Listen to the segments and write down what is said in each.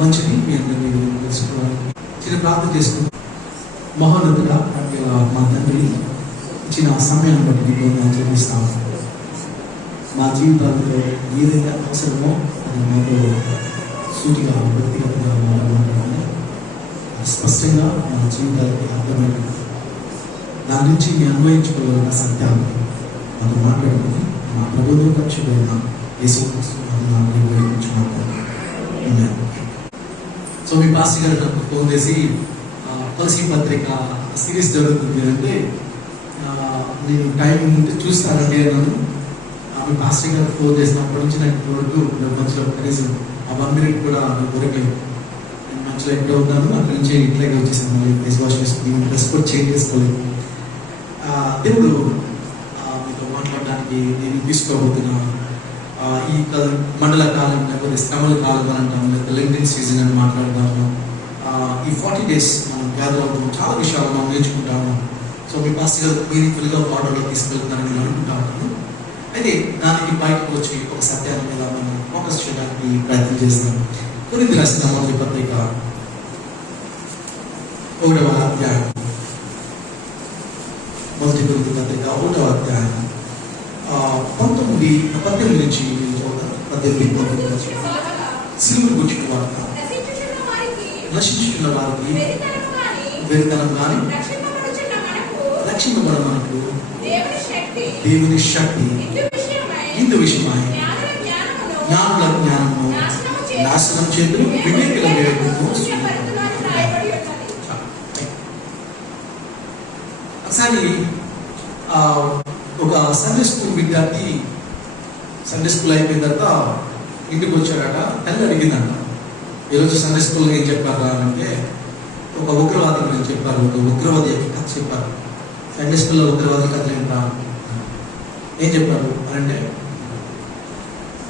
మంచిది. మీ అందరినీ తెలుసుకోవాలి. చిన్న ప్రార్థన చేసుకుంటాం. మహోన్నతుడా మా తండ్రి, ఇచ్చిన సమయాన్ని బట్టి నీకు వందనాలు చెల్లిస్తాము. మా జీవితాల్లో ఏదైతే అవసరమో అది మాతో సూటిగా వ్యక్తిగతంగా మాట్లాడాలని స్పష్టంగా మా జీవితాలకి అర్థమైన దాని నుంచి మేము అన్వయించుకోవాలన్న సత్యాన్ని మాతో మాట్లాడుకుని మా ప్రభుత్వ పక్షులైన సో మీ పాస్టర్ గారు నాకు ఫోన్ చేసి తులసి పత్రిక సిరీస్ జరుగుతుంది అంటే నేను టైం ఉంటే చూస్తానండి అన్నాను. మీ పాస్టర్ గారు ఫోన్ చేసినప్పటి నుంచి నాకు వరకు మధ్యలో కనీసం ఆ 1 minute కూడా నాకు దొరకలేదు. నేను మధ్యలో ఎక్కడ ఉన్నాను, అక్కడి నుంచి ఇట్లాగే వచ్చేసాను. మళ్ళీ ఫేస్ వాష్ చేసుకుని డ్రెస్ కూడా చేంజ్ చేసుకోలేదు. దేవుడు మీతో మాట్లాడడానికి నేను తీసుకోబోతున్నా ఈ మండల కాలం, లేకపోతే శ్రమల కాలం అని అంటాము, లేకపోతే లెంటిన్ సీజన్ అని మాట్లాడతాము. ఈ 40 days మనం గ్యాదర్ అవుతాము, చాలా విషయాలు మనం నేర్చుకుంటాము. సో మీ పాస్టర్ గారు మీనింగ్ఫుల్గా పాటలో తీసుకెళ్తున్నారని నేను అనుకుంటా ఉన్నాను. అయితే దానికి బయటకు వచ్చి ఒక సత్యాన్ని మీద మనం ఫోకస్ చేయడానికి ప్రయత్నం చేస్తాం. కొరింథీయులకు రాసిన మొదటి పత్రిక 1వ అధ్యాయం, మొదటి కొరింథీయులకు పత్రిక 1వ అధ్యాయం 18 నుంచి 18 సిలువను గుర్చిన వార్త, నశించుతున్న వారికి వెరితనం కానీ రక్షింపబడ మనకు దేవుని శక్తి ఇందు విషయమై జ్ఞానుల జ్ఞానము నాశనం చేతులు వివేకుల వివేకము. ఒకసారి ఒక సండే స్కూల్ విద్యార్థి సండే స్కూల్ అయిపోయిన తర్వాత ఇంటికి వచ్చాడట. తల్లి అడిగిందంట, ఈరోజు సండే స్కూల్లో ఏం చెప్పారా అంటే ఒక ఉగ్రవాది గురించి చెప్పారు, ఒక ఉగ్రవాది యొక్క కథ చెప్పారు. సండే స్కూల్లో ఉగ్రవాది కథలు ఏంటా, ఏం చెప్పారు అంటే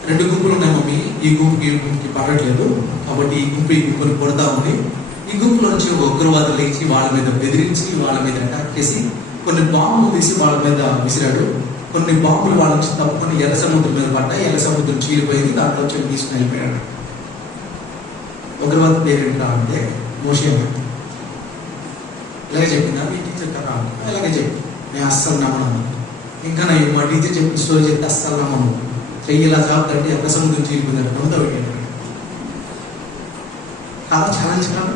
2 గుంపులు ఉన్నాయి మమ్మీ, ఈ గుంపుకి ఈ గుంపుకి పడట్లేదు, కాబట్టి ఈ గుంపుని కొడతా ఉంది. ఈ గుంపులో నుంచి ఒక ఉగ్రవాది లేచి వాళ్ళ మీద బెదిరించి వాళ్ళ మీద అటాక్ చేసి కొన్ని బాంబులు తీసి వాళ్ళ మీద విసిరాడు. కొన్ని బాంబులు వాళ్ళ నుంచి తప్పుకొని ఎర్ర సముద్రం మీద పడ్డాయి. ఎర్ర సముద్రం చీలిపోయింది. దాంట్లో వచ్చి తీసుకుని వెళ్ళిపోయాడు. ఉగ్రవాది పేరేంటా అంటే మోషే. ఇలాగే చెప్పిందా మీ టీచర్ కదా? ఇలాగే చెప్పి నేను అస్సలు నమ్మను. ఇంకా నేను మా టీచర్ చెప్పిన స్టోరీ చెప్తే అస్సలు నమ్మను. చెయ్యిలా జాబ్ కంటే ఎర్ర సముద్రం చీలిపోయింది కొంత పెట్టాడు. చాలా ఛాలెంజ్ కాదు,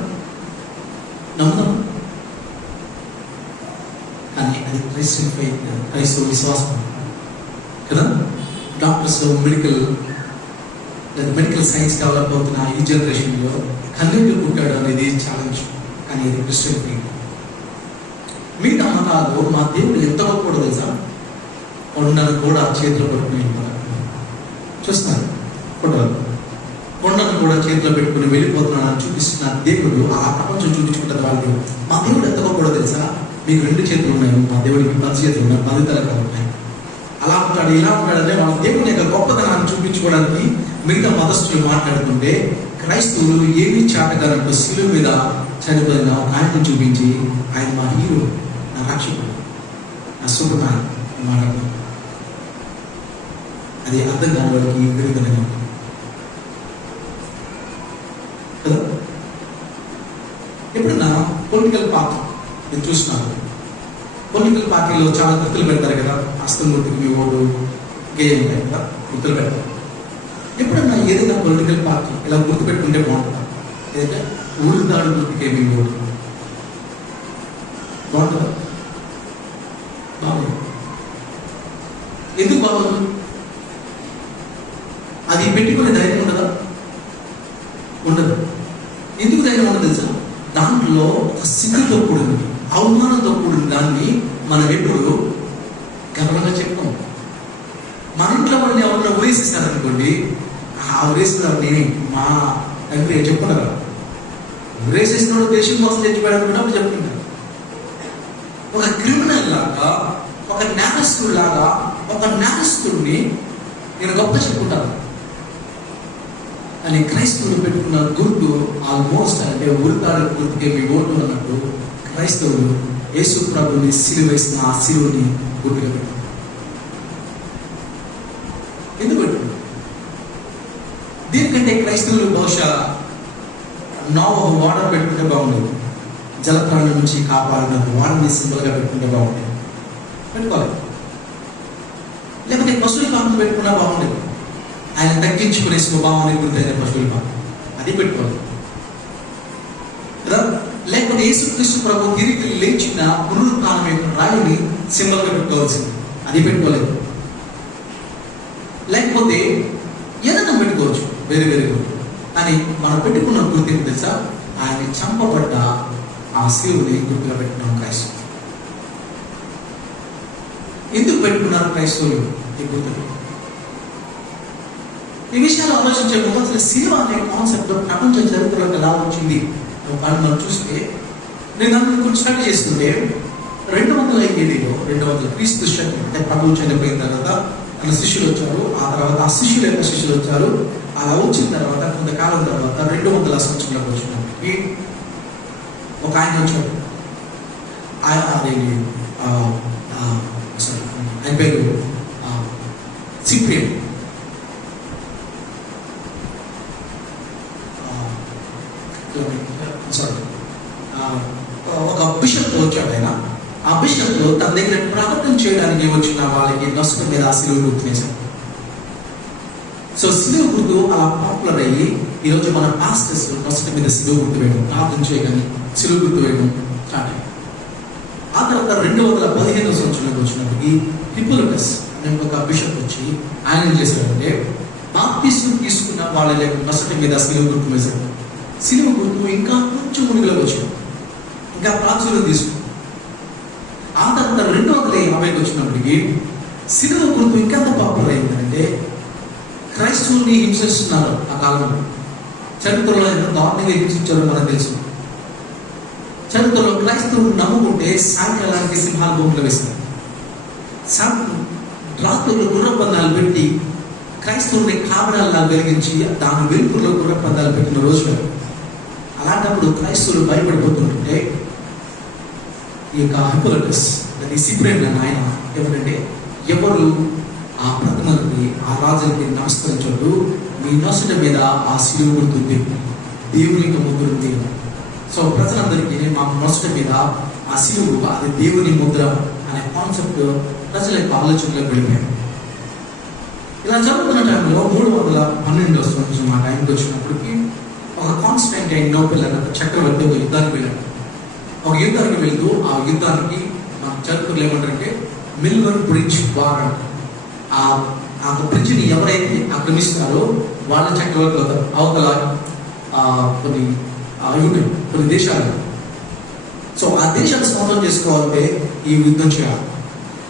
నమ్ముదాం. కానీ అది క్రైస్తవ ఫెయిత్, క్రైస్తవ విశ్వాసం కదా. డాక్టర్స్ మెడికల్ సైన్స్ డెవలప్ అవుతున్న ఈ జనరేషన్లో కన్నీళ్ళు పుట్టాడు అనేది ఛాలెంజ్. కానీ ఇది క్రిస్టియన్ ఫెయిత్. మీ నమ్మకాలు మా దేవుడు ఎంత గొప్పడో తెలుసా? కొండను కూడా చేతిలో పట్టుకుని చూస్తున్నారు. కొండను కూడా చేతిలో పెట్టుకుని వెళ్ళిపోతున్నాను చూపిస్తున్న దేవుడు ఆ ప్రపంచం చూపించుకుంటారు. వాళ్ళు మా దేవుడు ఎంత గొప్పడో తెలుసా? మీకు 2 చేతులు ఉన్నాయి, మా దేవుడికి 10 చేతులు ఉన్నాయి, 10 తలకాలు ఉన్నాయి. అలా ఉంటాడు, ఇలా ఉంటాడంటే వాళ్ళ దేవుని యొక్క గొప్పతనాన్ని చూపించుకోవడానికి మిగతా మతస్థులు మాట్లాడుతుంటే క్రైస్తవులు ఏమీ చాటగానంటూ శిలువ మీద చనిపోయిన ఆయనను చూపించి ఆయన మా హీరో, నా రక్షకుడు, నా సూపర్ మ్యాన్ మాట్లాడతాం. అది అర్థం కాని వాడికి విరుద్ధంగా ఉంటుంది కదా. ఎప్పుడన్నా పొలిటికల్ పార్టీ నేను చూస్తున్నాను. పొలిటికల్ పార్టీలో చాలా గుర్తులు పెడతారు కదా. హస్తం గుర్తుకి మీ ఓటు, గేయం కదా గుర్తులు పెడతారు. ఎప్పుడన్నా ఏదైనా పొలిటికల్ పార్టీ ఇలా గుర్తు పెట్టుకుంటే బాగుంటుందా? ఏదంటే ఊరిదాడు గుర్తుకే మీ ఓటు బాగుంటుందా? బాగుంది. ఎందుకు బాగుంది? అది పెట్టుకునే ధైర్యం ఉండదా? ఉండదు. ఎందుకు ధైర్యం ఉండదు తెలుసా? దాంట్లో ఒక సిగ్గుతో కూడింది, అవమానంతో కూడిన దాన్ని మనం ఎప్పుడు గర్వంగా చెప్తాం. మన ఇంట్లో వాళ్ళని ఎవరైనా ఉరేసిస్తారనుకోండి, ఆ ఉరేసిన నేనే మా తండ్రి చెప్పుకున్నారు. ఉరేసేసిన దేశం కోసం చచ్చిపోయాడు కూడా చెప్తుంటారు. ఒక క్రిమినల్ లాగా, ఒక నేరస్తుడు లాగా, ఒక నేరస్తుడిని నేను గొప్ప చెప్పుకుంటాను. అని క్రైస్తవులు పెట్టుకున్న గుర్తు ఆల్మోస్ట్ అంటే ఉరితాడు గుర్తుకే మీ ఓటు అన్నట్టు క్రైస్తవులు యేసు ప్రభుని సిలువ వేసిన ఆ సిలువని గుర్తుగా పెట్టారు. ఎందుకు పెట్టుకున్నారు? దీనికంటే క్రైస్తవులు బహుశా నోవహు వాటర్ పెట్టుకుంటే బాగుండేది. జలప్రాణుల నుంచి కాపాడినారు, వాడిని సింబల్గా పెట్టుకుంటే బాగుండేది, పెట్టుకోలేదు. లేకపోతే పశువుల పాపం పెట్టుకున్నా బాగుండేది. ఆయన తగ్గించుకునే స్వభావాన్ని గుర్తైన పశువుల పాపం, అది పెట్టుకోలేదు కదా. లేకపోతే యేసుక్రీస్తు ప్రభు తిరిగి లేచిన పునరుత్థానం యొక్క రాయిని సింబల్గా పెట్టుకోవాల్సింది, అది పెట్టుకోలేదు. లేకపోతే ఏదైనా పెట్టుకోవచ్చు వేరే వేరే గుర్తు, కానీ మనం పెట్టుకున్న గుర్తు ఏంటి తెలుసా? ఆయన చంపబడ్డ ఆ శిలువని గుర్తుగా పెట్టుకున్నాం క్రైస్తవులు. ఎందుకు పెట్టుకున్నారు క్రైస్తవులు ఈ గుర్తులు? ఈ విషయాలు ఆలోచించే ముందు అసలు శిలువ అనే కాన్సెప్ట్ ప్రపంచ చరిత్రలోకి ఎలా వచ్చింది అని మనం చూస్తే, నేను దాన్ని కొంచెం స్టడీ చేస్తుంటే 200 క్రీస్తు శకం, అంటే ప్రభువు చనిపోయిన తర్వాత ఆయన శిష్యులు వచ్చారు. ఆ తర్వాత ఆ శిష్యుల యొక్క శిష్యులు వచ్చారు. అలా వచ్చిన తర్వాత కొంతకాలం తర్వాత 200 సంవత్సరంలోకి వచ్చినప్పటికీ ఒక ఆయన వచ్చాడు. ఆయన పేరు సిప్రియన్. ఒక బిషప్ వచ్చాడు ఆయన. ఆ బిషప్ తన దగ్గర ప్రార్థన చేయడానికి వచ్చిన వాళ్ళకి నసుక మీద ఆ సిలువ గుర్తు వేశాడు. సో సిలువ గుర్తు అలా పాపులర్ అయ్యి ఈరోజు మన పాస్టర్స్ నసుక మీద సిలువ గుర్తు వేయడం, ప్రార్థన చేయగానే సిలువ గుర్తు వేయడం స్టార్ట్ అయ్యింది. ఆ తర్వాత 215 సంవత్సరంలోకి వచ్చినప్పటికీ హిప్పోలిటస్ అనే ఒక బిషప్ వచ్చి ఆయన ఏం చేశాడంటే, బాప్తిస్మం తీసుకున్న వాళ్ళ నసుక మీద సిలువ గుర్తు వేశాడు. సిలువ గుర్తు ఇంకా కొంచెం మునిగిలోకి వచ్చింది, ఇంకా ప్రాచుర్యం తీసుకుంది. ఆ తర్వాత 250 వచ్చినప్పటికీ సిలువ గుర్తు ఇంకా పాపులర్ అయిందంటే, క్రైస్తవుల్ని హింసిస్తున్నారు ఆ కాలంలో. చరిత్రలో ఎంత దారుణంగా హింసించారో మనకు తెలుసు. చరిత్రలో క్రైస్తవులు నమ్ముకుంటే సాయంకాలానికి సింహాల భూమిలో వేస్తారు. రాత్రులు గుర్రపందాలు పెట్టి క్రైస్తవుల్ని కావడాల్లా వెలిగించి దాని వెలుపుల్లో గుర్రపందాలు పెట్టిన రోజులు. అలాంటప్పుడు క్రైస్తవులు భయపడిపోతుంటే ఈ యొక్క హిప్పోలిటస్ సిప్రియన్ అనే ఆయన ఏమిటంటే, ఎవరు ఆ ప్రతిమలకి ఆ రాజులకి నమస్కరించొద్దు, మీ నొసట మీద ఆ సిలువ గుర్తుంది, దేవుని యొక్క ముద్ర ఉంది. సో ప్రజలందరికీ మాకు నొసట మీద ఆ సిలువ అది దేవుని ముద్ర అనే కాన్సెప్ట్ ప్రజల యొక్క ఆలోచనలోకి వెళ్ళిపోయారు. ఇలా జరుగుతున్న టైంలో 312 సంవత్సరం ఆ టైంకి వచ్చినప్పటికీ ఒక కాన్స్టాంటైన్ నోబెల్ అనే చక్రవర్తి ఒక యుద్ధానికి వెళ్ళాడు. ఒక యుద్ధానికి వెళ్తూ ఆ యుద్ధానికి మన చరిత్రలు ఏమంటారంటే మిల్బర్న్ బ్రిడ్జ్ వార్ అంటారు. ఆ బ్రిడ్జ్ని ఎవరైతే ఆక్రమిస్తారో వాళ్ళ చక్రవర్తి అవుతారు. అవతల కొన్ని దేశాలు. సో ఆ దేశాన్ని స్వాతంత్రం చేసుకోవాలంటే ఈ యుద్ధం చేయాలి.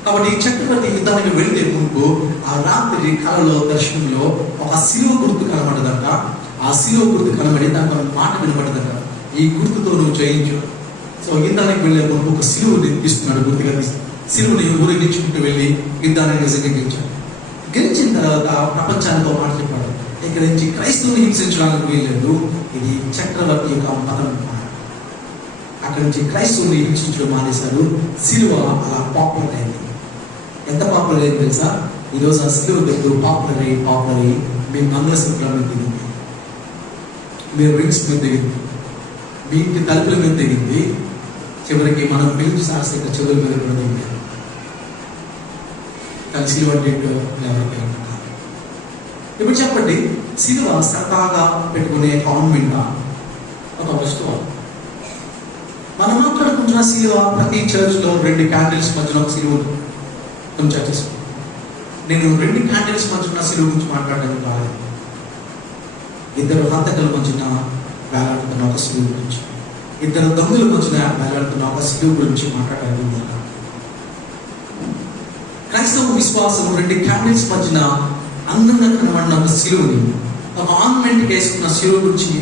కాబట్టి ఈ చక్రవర్తి యుద్ధానికి వెళ్తే ముందు ఆ రాత్రి కళలో దర్శనంలో ఒక శిలువ గుర్తు కనబడదంట. ఆ శిలువ గుర్తు కనబడి దాని మాట వినబడదంట, ఈ గుర్తుతో నువ్వు జయించు. సో యుద్ధానికి వెళ్ళే ముందు ఒక సిలువని తీసుకున్నాడు, గుర్తుగా సిలువని ఊరేగించుకుంటూ వెళ్ళి యుద్ధాన్ని నిజంగా గెలిచాడు. గెలిచిన తర్వాత ప్రపంచానితో మాట చెప్పాడు, ఇక్కడ నుంచి క్రైస్తవుని హింసించడానికి వీల్లేదు, ఇది చక్రవర్తి యొక్క మతం. అక్కడి నుంచి క్రైస్తవుని హింసించడం మానేశారు. సిలువ అలా పాపులర్ అయింది. ఎంత పాపులర్ అయింది తెలుసా? ఈరోజు ఆ సిలువ దగ్గర పాపులర్ అయ్యి మీ మంగళసూత్రం మీద దిగింది, మీ రింగ్స్ మీద దిగింది, మీ ఇంటి తలుపుల మీద దిగింది, చివరికి మనం ఫిల్మ్ స్టార్స్ యొక్క చెవుల మీద కూడా దిగారు. కానీ సిలువ అంటే ఎవరికి అంటారు? ఇప్పుడు చెప్పండి, సిలువ సరదాగా పెట్టుకునే కాన్వెంట్ ఒక వస్తువు. మనం మాట్లాడుకుంటున్న సిలువ ప్రతి చర్చ్లో 2 క్యాండిల్స్ మధ్యలో ఒక సిలువ ఉంటుంది. కొన్ని చర్చెస్ నేను 2 క్యాండిల్స్ మధ్యన సిలువ గురించి మాట్లాడడానికి రాలేదు. 2 హంతకుల మధ్యన వేలాడుతున్న ఒక సిలువ గురించి, 2 దొంగల మధ్యన వేలాడుతున్న ఒక సిలువ గురించి మాట్లాడడానికి. క్రైస్తవ విశ్వాసం 2 క్యాండిల్స్ మధ్యన అందంగా కనబడిన ఒక సిలువని, ఒక ఆర్నమెంట్ వేసుకున్న సిలువ గురించి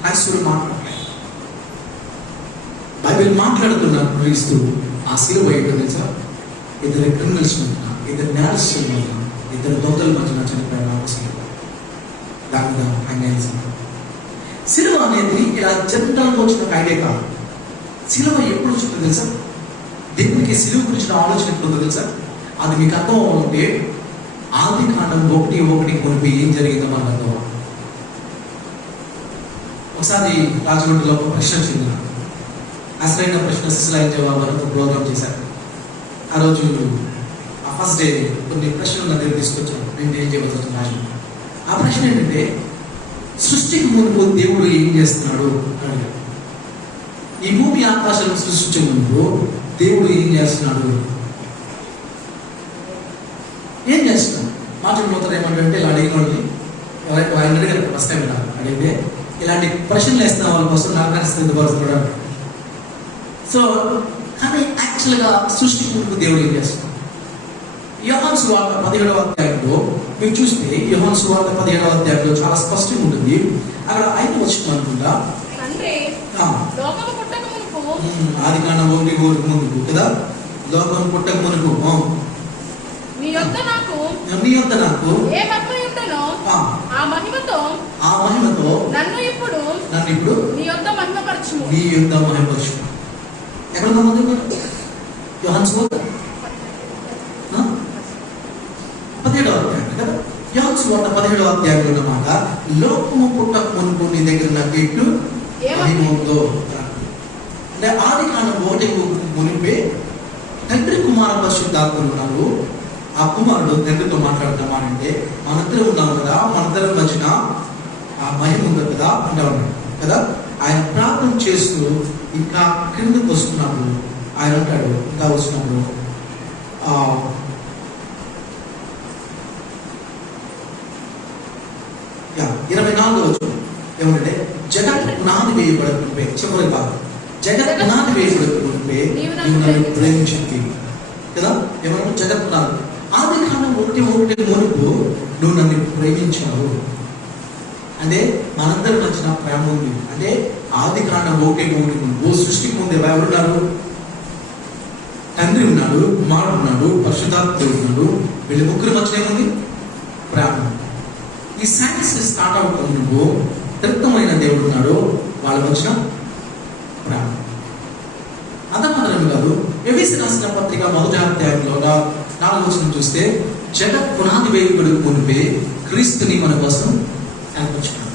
క్రైస్తవులు మాట్లాడలేదు. బైబిల్ మాట్లాడుతున్న క్రీస్తు ఆ సిలువ ఏంటో తెలుసా? 2 క్రిమినల్స్ మధ్యన, 2 నేరస్తుల మధ్యన, 2 దొంగల మధ్యన చనిపోయిన ఒక సిలువ. దాని మీద ఆయన సిలువ అనేది ఇలా జనరల్గా వచ్చిన ఒక ఐడియా కాదు. సిలువ ఎప్పుడు వచ్చిందో తెలుసా? దేవునికి సిలువ గురించిన ఆలోచన ఎప్పుడు తెలుసా? అది మీకు అర్థం అవ్వాలంటే ఆదికాండం 1:1 కొనిపి ఏం జరిగిందో మనకు అర్థం. ఒకసారి రాజమండ్రిలో ఒక ప్రశ్న వచ్చింది నాకు. అసలైన ప్రశ్న శిశులైన జవాబు అని ఒక ప్రోగ్రామ్ చేశారు. ఆ రోజు ఆ ఫస్ట్ డే కొన్ని ప్రశ్నలు నా దగ్గర తీసుకొచ్చాను. నేను ఏం చేయవలసి వచ్చిన రాజు. ఆ ప్రశ్న ఏంటంటే, సృష్టికి ముందు దేవుడు ఏం చేస్తున్నాడు అని అడిగాడు. ఈ భూమి ఆకాశాలను సృష్టించే ముందు దేవుడు ఏం చేస్తున్నాడు? ఏం చేస్తున్నాడు? మాటలు నూతన ఏమంటే ఇలా అడిగిన వాళ్ళని ఆయన అడిగారు ఫస్ట్ టైం ఇలా అడిగితే, ఇలాంటి ప్రశ్నలు వేస్తున్న వాళ్ళ కోసం నాకు సిద్ధపరుస్తున్నాడు. సో కానీ యాక్చువల్గా సృష్టికి ముందు దేవుడు ఏం చేస్తున్నాడు? యోహాను సువార్త 17వ అధ్యాయంలో మీరు చూస్తే, యోహాను సువార్త 17వ అధ్యాయంలో చాలా స్పష్టంగా ఉంటుంది. అక్కడ 5వ వచనం అనుకుంటా, ఆది కాండం 1 ముందు కదా, లోకం పుట్టక మునుపు నీ యొద్ద నాకు ఏ మహిమ ఉండునో ఆ మహిమతో నన్ను ఇప్పుడు నీ యొద్ద మహిమపరచుము. ఎక్కడ ఉందా? యోహాను సువార్త 17వ అధ్యాయం కదా. యోహాను సువార్త 17వ అధ్యాయంలో ఉన్నమాట, లోకము పుట్టక మునుపు నీ దగ్గర నాకు ఎట్లు మహిమ ఉందో. అంటే ఆది కాండం 1 మునిపే తండ్రి కుమార పరిశుద్ధాత్మలు ఉన్నారు. ఆ కుమారుడు తండ్రితో మాట్లాడుతున్నామంటే, మనందరం ఉన్నాం కదా, మనందరం మధ్యన ఆ మహిమ ఉంది కదా అంటే ఉన్నాడు కదా. ఆయన ప్రార్థన చేస్తూ ఇంకా క్రిందకు వస్తున్నప్పుడు ఆయన అంటాడు, ఇంకా వస్తున్నప్పుడు 24వ వచనం ఏమంటే, జగత్ పునాది వేయబడకుంటే, చివరి భాగం, జగత్ పునాది వేయబడకుంటే నీవు నన్ను ప్రేమించింది కదా. ఏమన్నా జగత్ పునాది, ఆది కాండం 1 మునుపు నువ్వు నన్ను ప్రేమించావు. అంటే మనందరి మధ్యన ప్రేమ ఉంది. అంటే ఆది కాండం 1 మునుపు సృష్టికి ముందు ఎవరున్నారు? తండ్రి ఉన్నాడు, కుమారుడు ఉన్నాడు, పరిశుద్ధాత్ముడు ఉన్నాడు. వీళ్ళ ముగ్గురు మధ్యన ఏముంది? ప్రేమ. ఈ సైన్స్ స్టార్ట్ అవుతున్నప్పుడు తృప్తమైన దేవుడు ఉన్నాడు, వాళ్ళ మధ్యన ప్రేమ. అంతమాత్రమే కాదు, ఎఫెసీ రాసిన పత్రిక 1వ అధ్యాయంలో 4వ వచనం చూస్తే, జగత్ పునాది వేయబడక మునిపే క్రీస్తుని మన కోసం ఏర్పరచుకున్నాడు.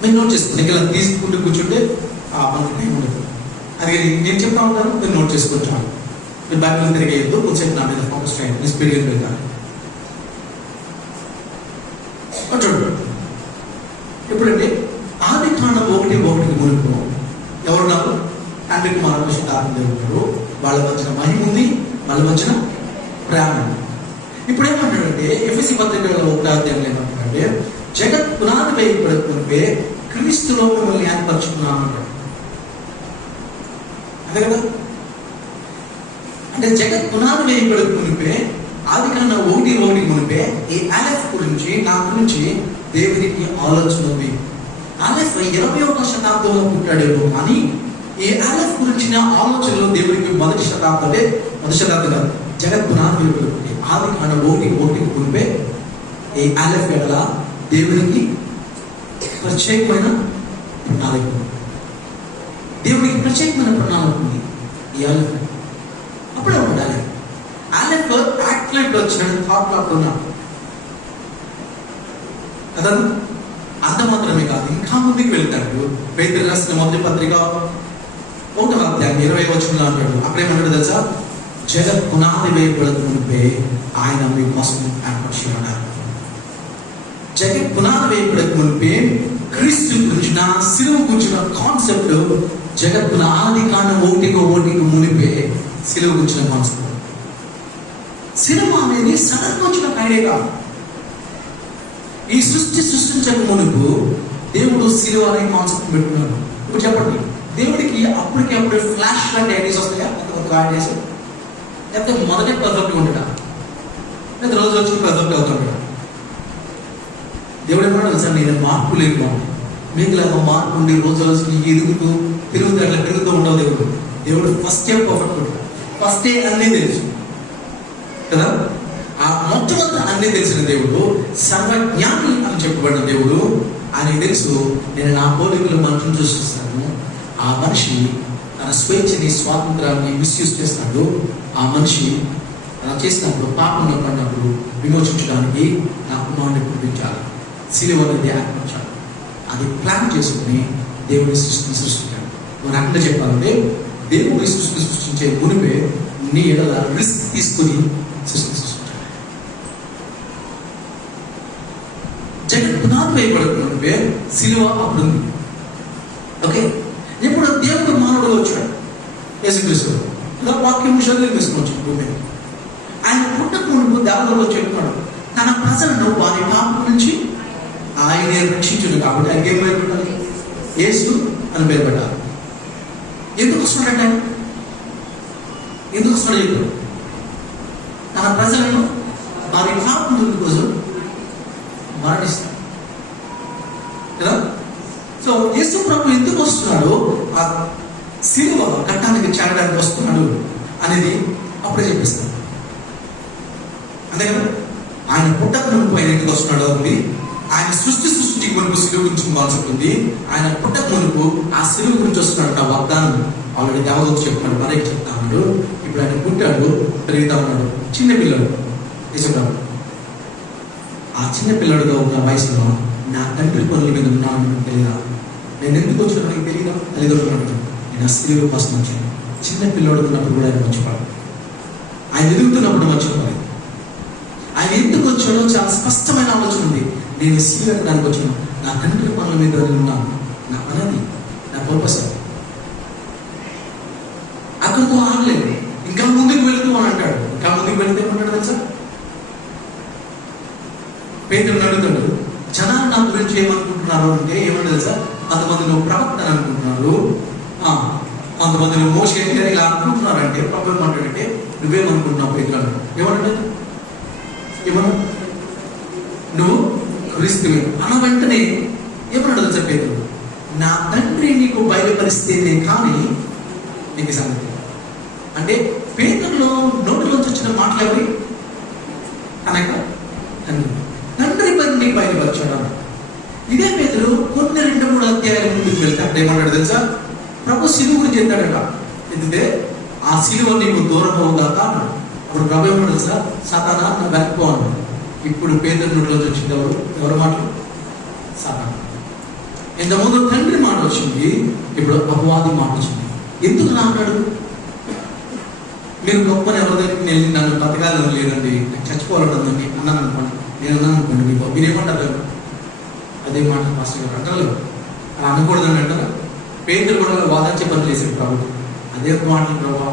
మీరు నోట్ చేసుకోండి. ఇలా తీసుకుంటూ కూర్చుంటే మనకి టైం ఉండదు. అది నేను చెప్తా ఉంటాను, మీరు నోట్ చేసుకుంటాను. మీరు బైబిల్ తిరిగేయద్దు, కొంచెం నా మీద ఫోకస్ చేయండి. మీ స్పీడ్గా వెళ్తాను. చూడండి, ఎప్పుడంటే ఆది కాండం 1 మునుపు ఎవరున్నారు? తండ్రి కుమార పరిశుద్ధాత్మ దేవుడు. వాళ్ళ మధ్యన మహిమ ఉంది, వాళ్ళ మధ్యన ప్రేమ. ఇప్పుడు ఏమంటాడంటే, ఎఫెసీ పత్రికలో 1వ అధ్యాయంలో ఏమంటాడంటే, జగత్ పునాది వేయబడకుంటే క్రీస్తులో మిమ్మల్ని ఏర్పరచుకున్నాను అంటాడు. అదే కదా. అంటే జగత్ పునాది వేయబడకుంటే ఆది కాండం 1 మునిపే ఈ ఆలెఫ్ గురించి, నా గురించి దేవునికి ఆలోచన ఉంది. ఆలెఫ్ 21వ శతాబ్దంలో పుట్టాడేమో, కానీ ఈ ఆలెఫ్ గురించిన ఆలోచనలో దేవుడికి మొదటి శతాబ్దం కాదు, జగత్ పునాది వేయబడుతుంది. ఆది కాండం 1 మునిపే ఈ ఆలెఫ్ ఎడల దేవునికి ప్రత్యేకమైన ప్రణాళిక ఉంది. దేవుడికి ప్రత్యేకమైన ప్రణాళిక ఉంది ఈ ఆలెఫ్. అప్పుడే ఉండాలి. ఆలెఫ్ యాక్టివేట్ వచ్చినాడు, థాట్ లో ఉన్నాడు కదా. అంత మాత్రమే కాదు, ఇంకా ముందుకు వెళ్తాడు. పేతురు రాసిన మొదటి పత్రిక 1వ అధ్యాయం 20వ వచనంలో అంటాడు. అక్కడేమంటాడు తెలుసా? జగత్ పునాది వేయబడక మునిపే ఆయన మీ కోసం ఏర్పరచుకున్నాడు. జగత్ పునాది వేయబడక మునిపే క్రీస్తు గురించిన, సిలువ గురించిన కాన్సెప్ట్ జగత్ ఆది కాండం 1 మునిపే సిలువ గురించిన కాన్సెప్ట్. సిలువ అనేది సడన్ వచ్చిన ఐడియా కాదు. ఈ సృష్టించక మునుపు దేవుడు సిలువ అనే కాన్సెప్ట్ పెట్టుకున్నాడు. ఇప్పుడు చెప్పండి, దేవుడికి అప్పటికప్పుడు ఫ్లాష్ లాంటి ఐడియాస్ వస్తాయా? కొంత ఐడియాస్ లేకపోతే మొదటే పర్ఫెక్ట్గా ఉంటాడా, లేదా రోజు రోజుకి పర్ఫెక్ట్గా అవుతుంటాడా? దేవుడు ఏమన్నా సార్, నేను మార్పు లేదు బాగుంది, మీకు లాగా మార్పు ఉండి రోజు రోజుకి ఎదుగుతూ పెరుగుతూ ఉండవు. దేవుడు ఫస్ట్ డే పర్ఫెక్ట్ ఉంటాడు. ఫస్ట్ డే అన్నీ తెలుసు కదా. ఆ మొట్టమొదటి అన్నీ తెలిసిన దేవుడు, సర్వజ్ఞాని అని చెప్పబడిన దేవుడు. ఆయనకు తెలుసు, నేను నా పోలికలు మనుషులు సృష్టిస్తాను. ఆ మనిషి తన స్వేచ్ఛని, స్వాతంత్రాన్ని మిస్యూజ్ చేస్తాడు. ఆ మనిషి అలా చేసినప్పుడు, పాపంలో పడినప్పుడు విమోచించడానికి నా కుమారుని పంపించాలి, సిలువ అనేది ఏర్పరచాలి. అది ప్లాన్ చేసుకుని దేవుడి సృష్టిని సృష్టించాడు. ఒక రకంగా చెప్పాలంటే దేవుడి సృష్టిని సృష్టించే మునిపే నీ ఎడల రిస్క్ తీసుకుని సృష్టించాడు. జగన్ పునాది వేయబడుతున్నప్పే సిలువ అప్పుడు ఉంది. ఓకే, ఇప్పుడు దేవుడు మానవుడు వచ్చాడు, యేసుక్రీస్తు వాక్యం శరీరం తీసుకుని వచ్చాడు భూమి. ఆయన పుట్టక మునుపు దేవతలో చెప్తున్నాడు తన ప్రజలను వారి పాపం నుంచి ఆయనే రక్షించుడు. కాబట్టి ఆయనకి ఏం పేరు పెట్టాలి? యేసు అని పేరు పెట్టాలి. ఎందుకు వస్తున్నాడంటే ఆయన ఎందుకు వస్తున్నాడు చెప్పాడు? తన ప్రజలను వారి పాపం కోసం మరణిస్తాడు కదా. సో యేసు ప్రభు ఎందుకు వస్తున్నాడు, ఆ సిలువ కట్టానికి చేరడానికి వస్తున్నాడు అనేది అప్పుడే చెప్పిస్తాడు. అంతే కదా. ఆయన పుట్టక మునుపు ఆయన ఎందుకు వస్తున్నాడు ఉంది. ఆయన సృష్టికి మునుపు సిలువ గురించి కాన్సెప్ట్ ఉంది. ఆయన పుట్టక మునుపు ఆ సిలువ గురించి వస్తున్నాడు. ఆ వాగ్దానం ఆల్రెడీ దేవదూత చెప్తున్నాడు, మరే చెప్తా ఉన్నాడు. ఇప్పుడు ఆయన పుట్టాడు, పెరుగుతా ఉన్నాడు. చిన్న పిల్లడు యేసుప్రభు. ఆ చిన్న పిల్లడుగా ఉన్న వయసులో నా తండ్రి పనుల మీద ఉన్నాను తెలియదా, నేను ఎందుకు వచ్చినా నీకు తెలియదా, తల్లిదండ్రులు నేను ఆ సిలువ కోసం వచ్చాను. చిన్న పిల్లడు ఉన్నప్పుడు కూడా ఆయన మర్చిపోయాడు. ఆయన ఎదుగుతున్నప్పుడు మర్చిపోలేదు. ఆయన ఎందుకు వచ్చాడో చాలా స్పష్టమైన ఆలోచన ఉంది. నేను సిలువ ఎక్కడానికి వచ్చాను, నా తండ్రి పనుల మీద ఉన్నాను, నా పనది, నా పర్పస్. అక్కడితో ఆగలేదు, ఇంకా ముందుకు వెళుతూ అని అంటాడు. ఇంకా ముందుకు వెళితే ఏమంటాడు తెలుసా? పేతురు అడుగుతాడు, జనాలు నా గురించి ఏమనుకుంటున్నారు అంటే ఏమన్నా తెలుసా? కొంతమంది నువ్వు ప్రవక్త అని అనుకుంటున్నారు, కొంతమంది నువ్వు మోసే ఇలా అనుకుంటున్నారంటే ప్రభు ఏమంటాడంటే నువ్వేమనుకుంటున్నావు? పేతురు అన్నాడు. ఏమంటాడు? ఏమన్నా నువ్వు క్రీస్తువే అన్న వెంటనే ఏమన్నాడు తెలుసా పేతురు? నా తండ్రి నీకు బయలుపరిస్తేనే కానీ నీకు సంగతి. అంటే పేతురులో నోటిలోంచి వచ్చిన మాటలు ఎవరి? కనుక తండ్రి నీకు బయలుపరిచాడు. ఇదే పేతురు కొన్ని 2-3 అధ్యాయాల ముందుకు వెళ్తే అక్కడ ఏమన్నాడు తెలుసా? ప్రభు సిలువ గురించి చెప్తాడట. ఎందుకంటే ఆ సిలువ నీకు దూరం అవుగాక అన్నాడు. అప్పుడు ప్రభు ఏమన్నాడు తెలుసా? సాతానా నా వెనక్కి అన్నాడు. ఇప్పుడు పేతురు నోటిలోంచి వచ్చింది ఎవరు మాటలు? సాతానా. ఇంతకుముందు తండ్రి మాట వచ్చింది, ఇప్పుడు అపవాది మాట వచ్చింది. ఎందుకు అన్నాడు? మీరు గొప్పని ఎవరి దగ్గరికి వెళ్ళి నన్ను బతకాలని లేదండి, నాకు చచ్చిపోవాలని అన్నాను అనుకోండి, నేను అన్నాను అనుకోండి, మీకు మీరేమంటారు? అదే మాట మాస్టర్ గారు అంటారు, అలా అనకూడదని అంటారా? పేతురు కూడా వాదాంచే పని చేశాడు ప్రభు. అదే మాటలు ప్రభావ,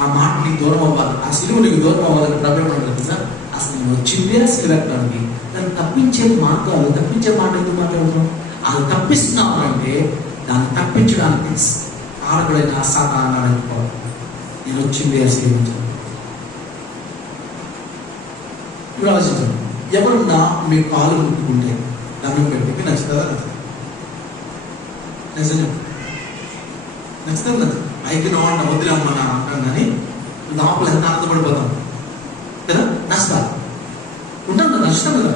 ఆ మాట నీకు దూరం అవ్వాలి, ఆ సిలువ నీకు దూరం అవ్వాలని ప్రభు ఏమంటారు సార్? అసలు నేను వచ్చిందే సిలువ ఎక్కడానికి, దాన్ని తప్పించే మార్గాలు, తప్పించే మాట ఎందుకు మాట్లాడుతున్నాం? అది తప్పిస్తున్నాము అంటే దాన్ని తప్పించడానికి ఆడకుడైన సాతాను అనుకోవాలి. నేను వచ్చింది సేవించాను. ఇప్పుడు ఆలోచించాను, ఎవరున్నా మీ కాలు ముట్టుకుంటే దండం పెట్టి నచ్చుతుందా? నిజం నచ్చుతుంది కదా. పైకి నోట వదిలేమన్నా అంటాం కానీ లోపల ఎంత ఆనందపడిపోతాం కదా. నష్టాలు ఉంటాం కదా, నష్టం కదా.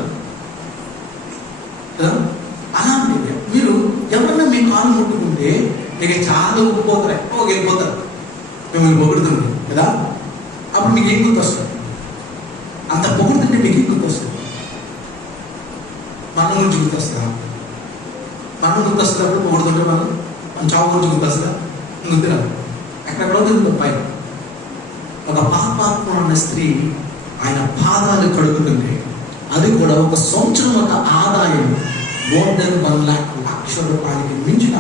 అలాంటి మీరు ఎవరన్నా మీ కాలు ముట్టుకుంటే ఇక చాలా ఉప్పిపోతారు, ఎక్కువ వెళ్ళిపోతారు, మిమ్మల్ని పొగుడుతుంది కదా. అప్పుడు మీకు ఏం గుర్తొస్తుంది? అంత పొగుడుతుంటే మీకు ఏం గుర్తొస్తుంది? మరణం గురించి గుర్తొస్తుందా? మరణం గుర్తొస్తుంది. అప్పుడు పొగుడుతుంటే మనం చావు గురించి గుర్తొస్తుందా? గుర్తురా. ఎక్కడెక్కడో తిరుగుతుంది పైన. ఒక పాపాత్మ ఉన్న స్త్రీ ఆయన పాదాలు కడుగుతుంది. అది కూడా 1 సంవత్సరం ఒక ఆదాయం more than 1 లక్ష రూపాయలకి మించిన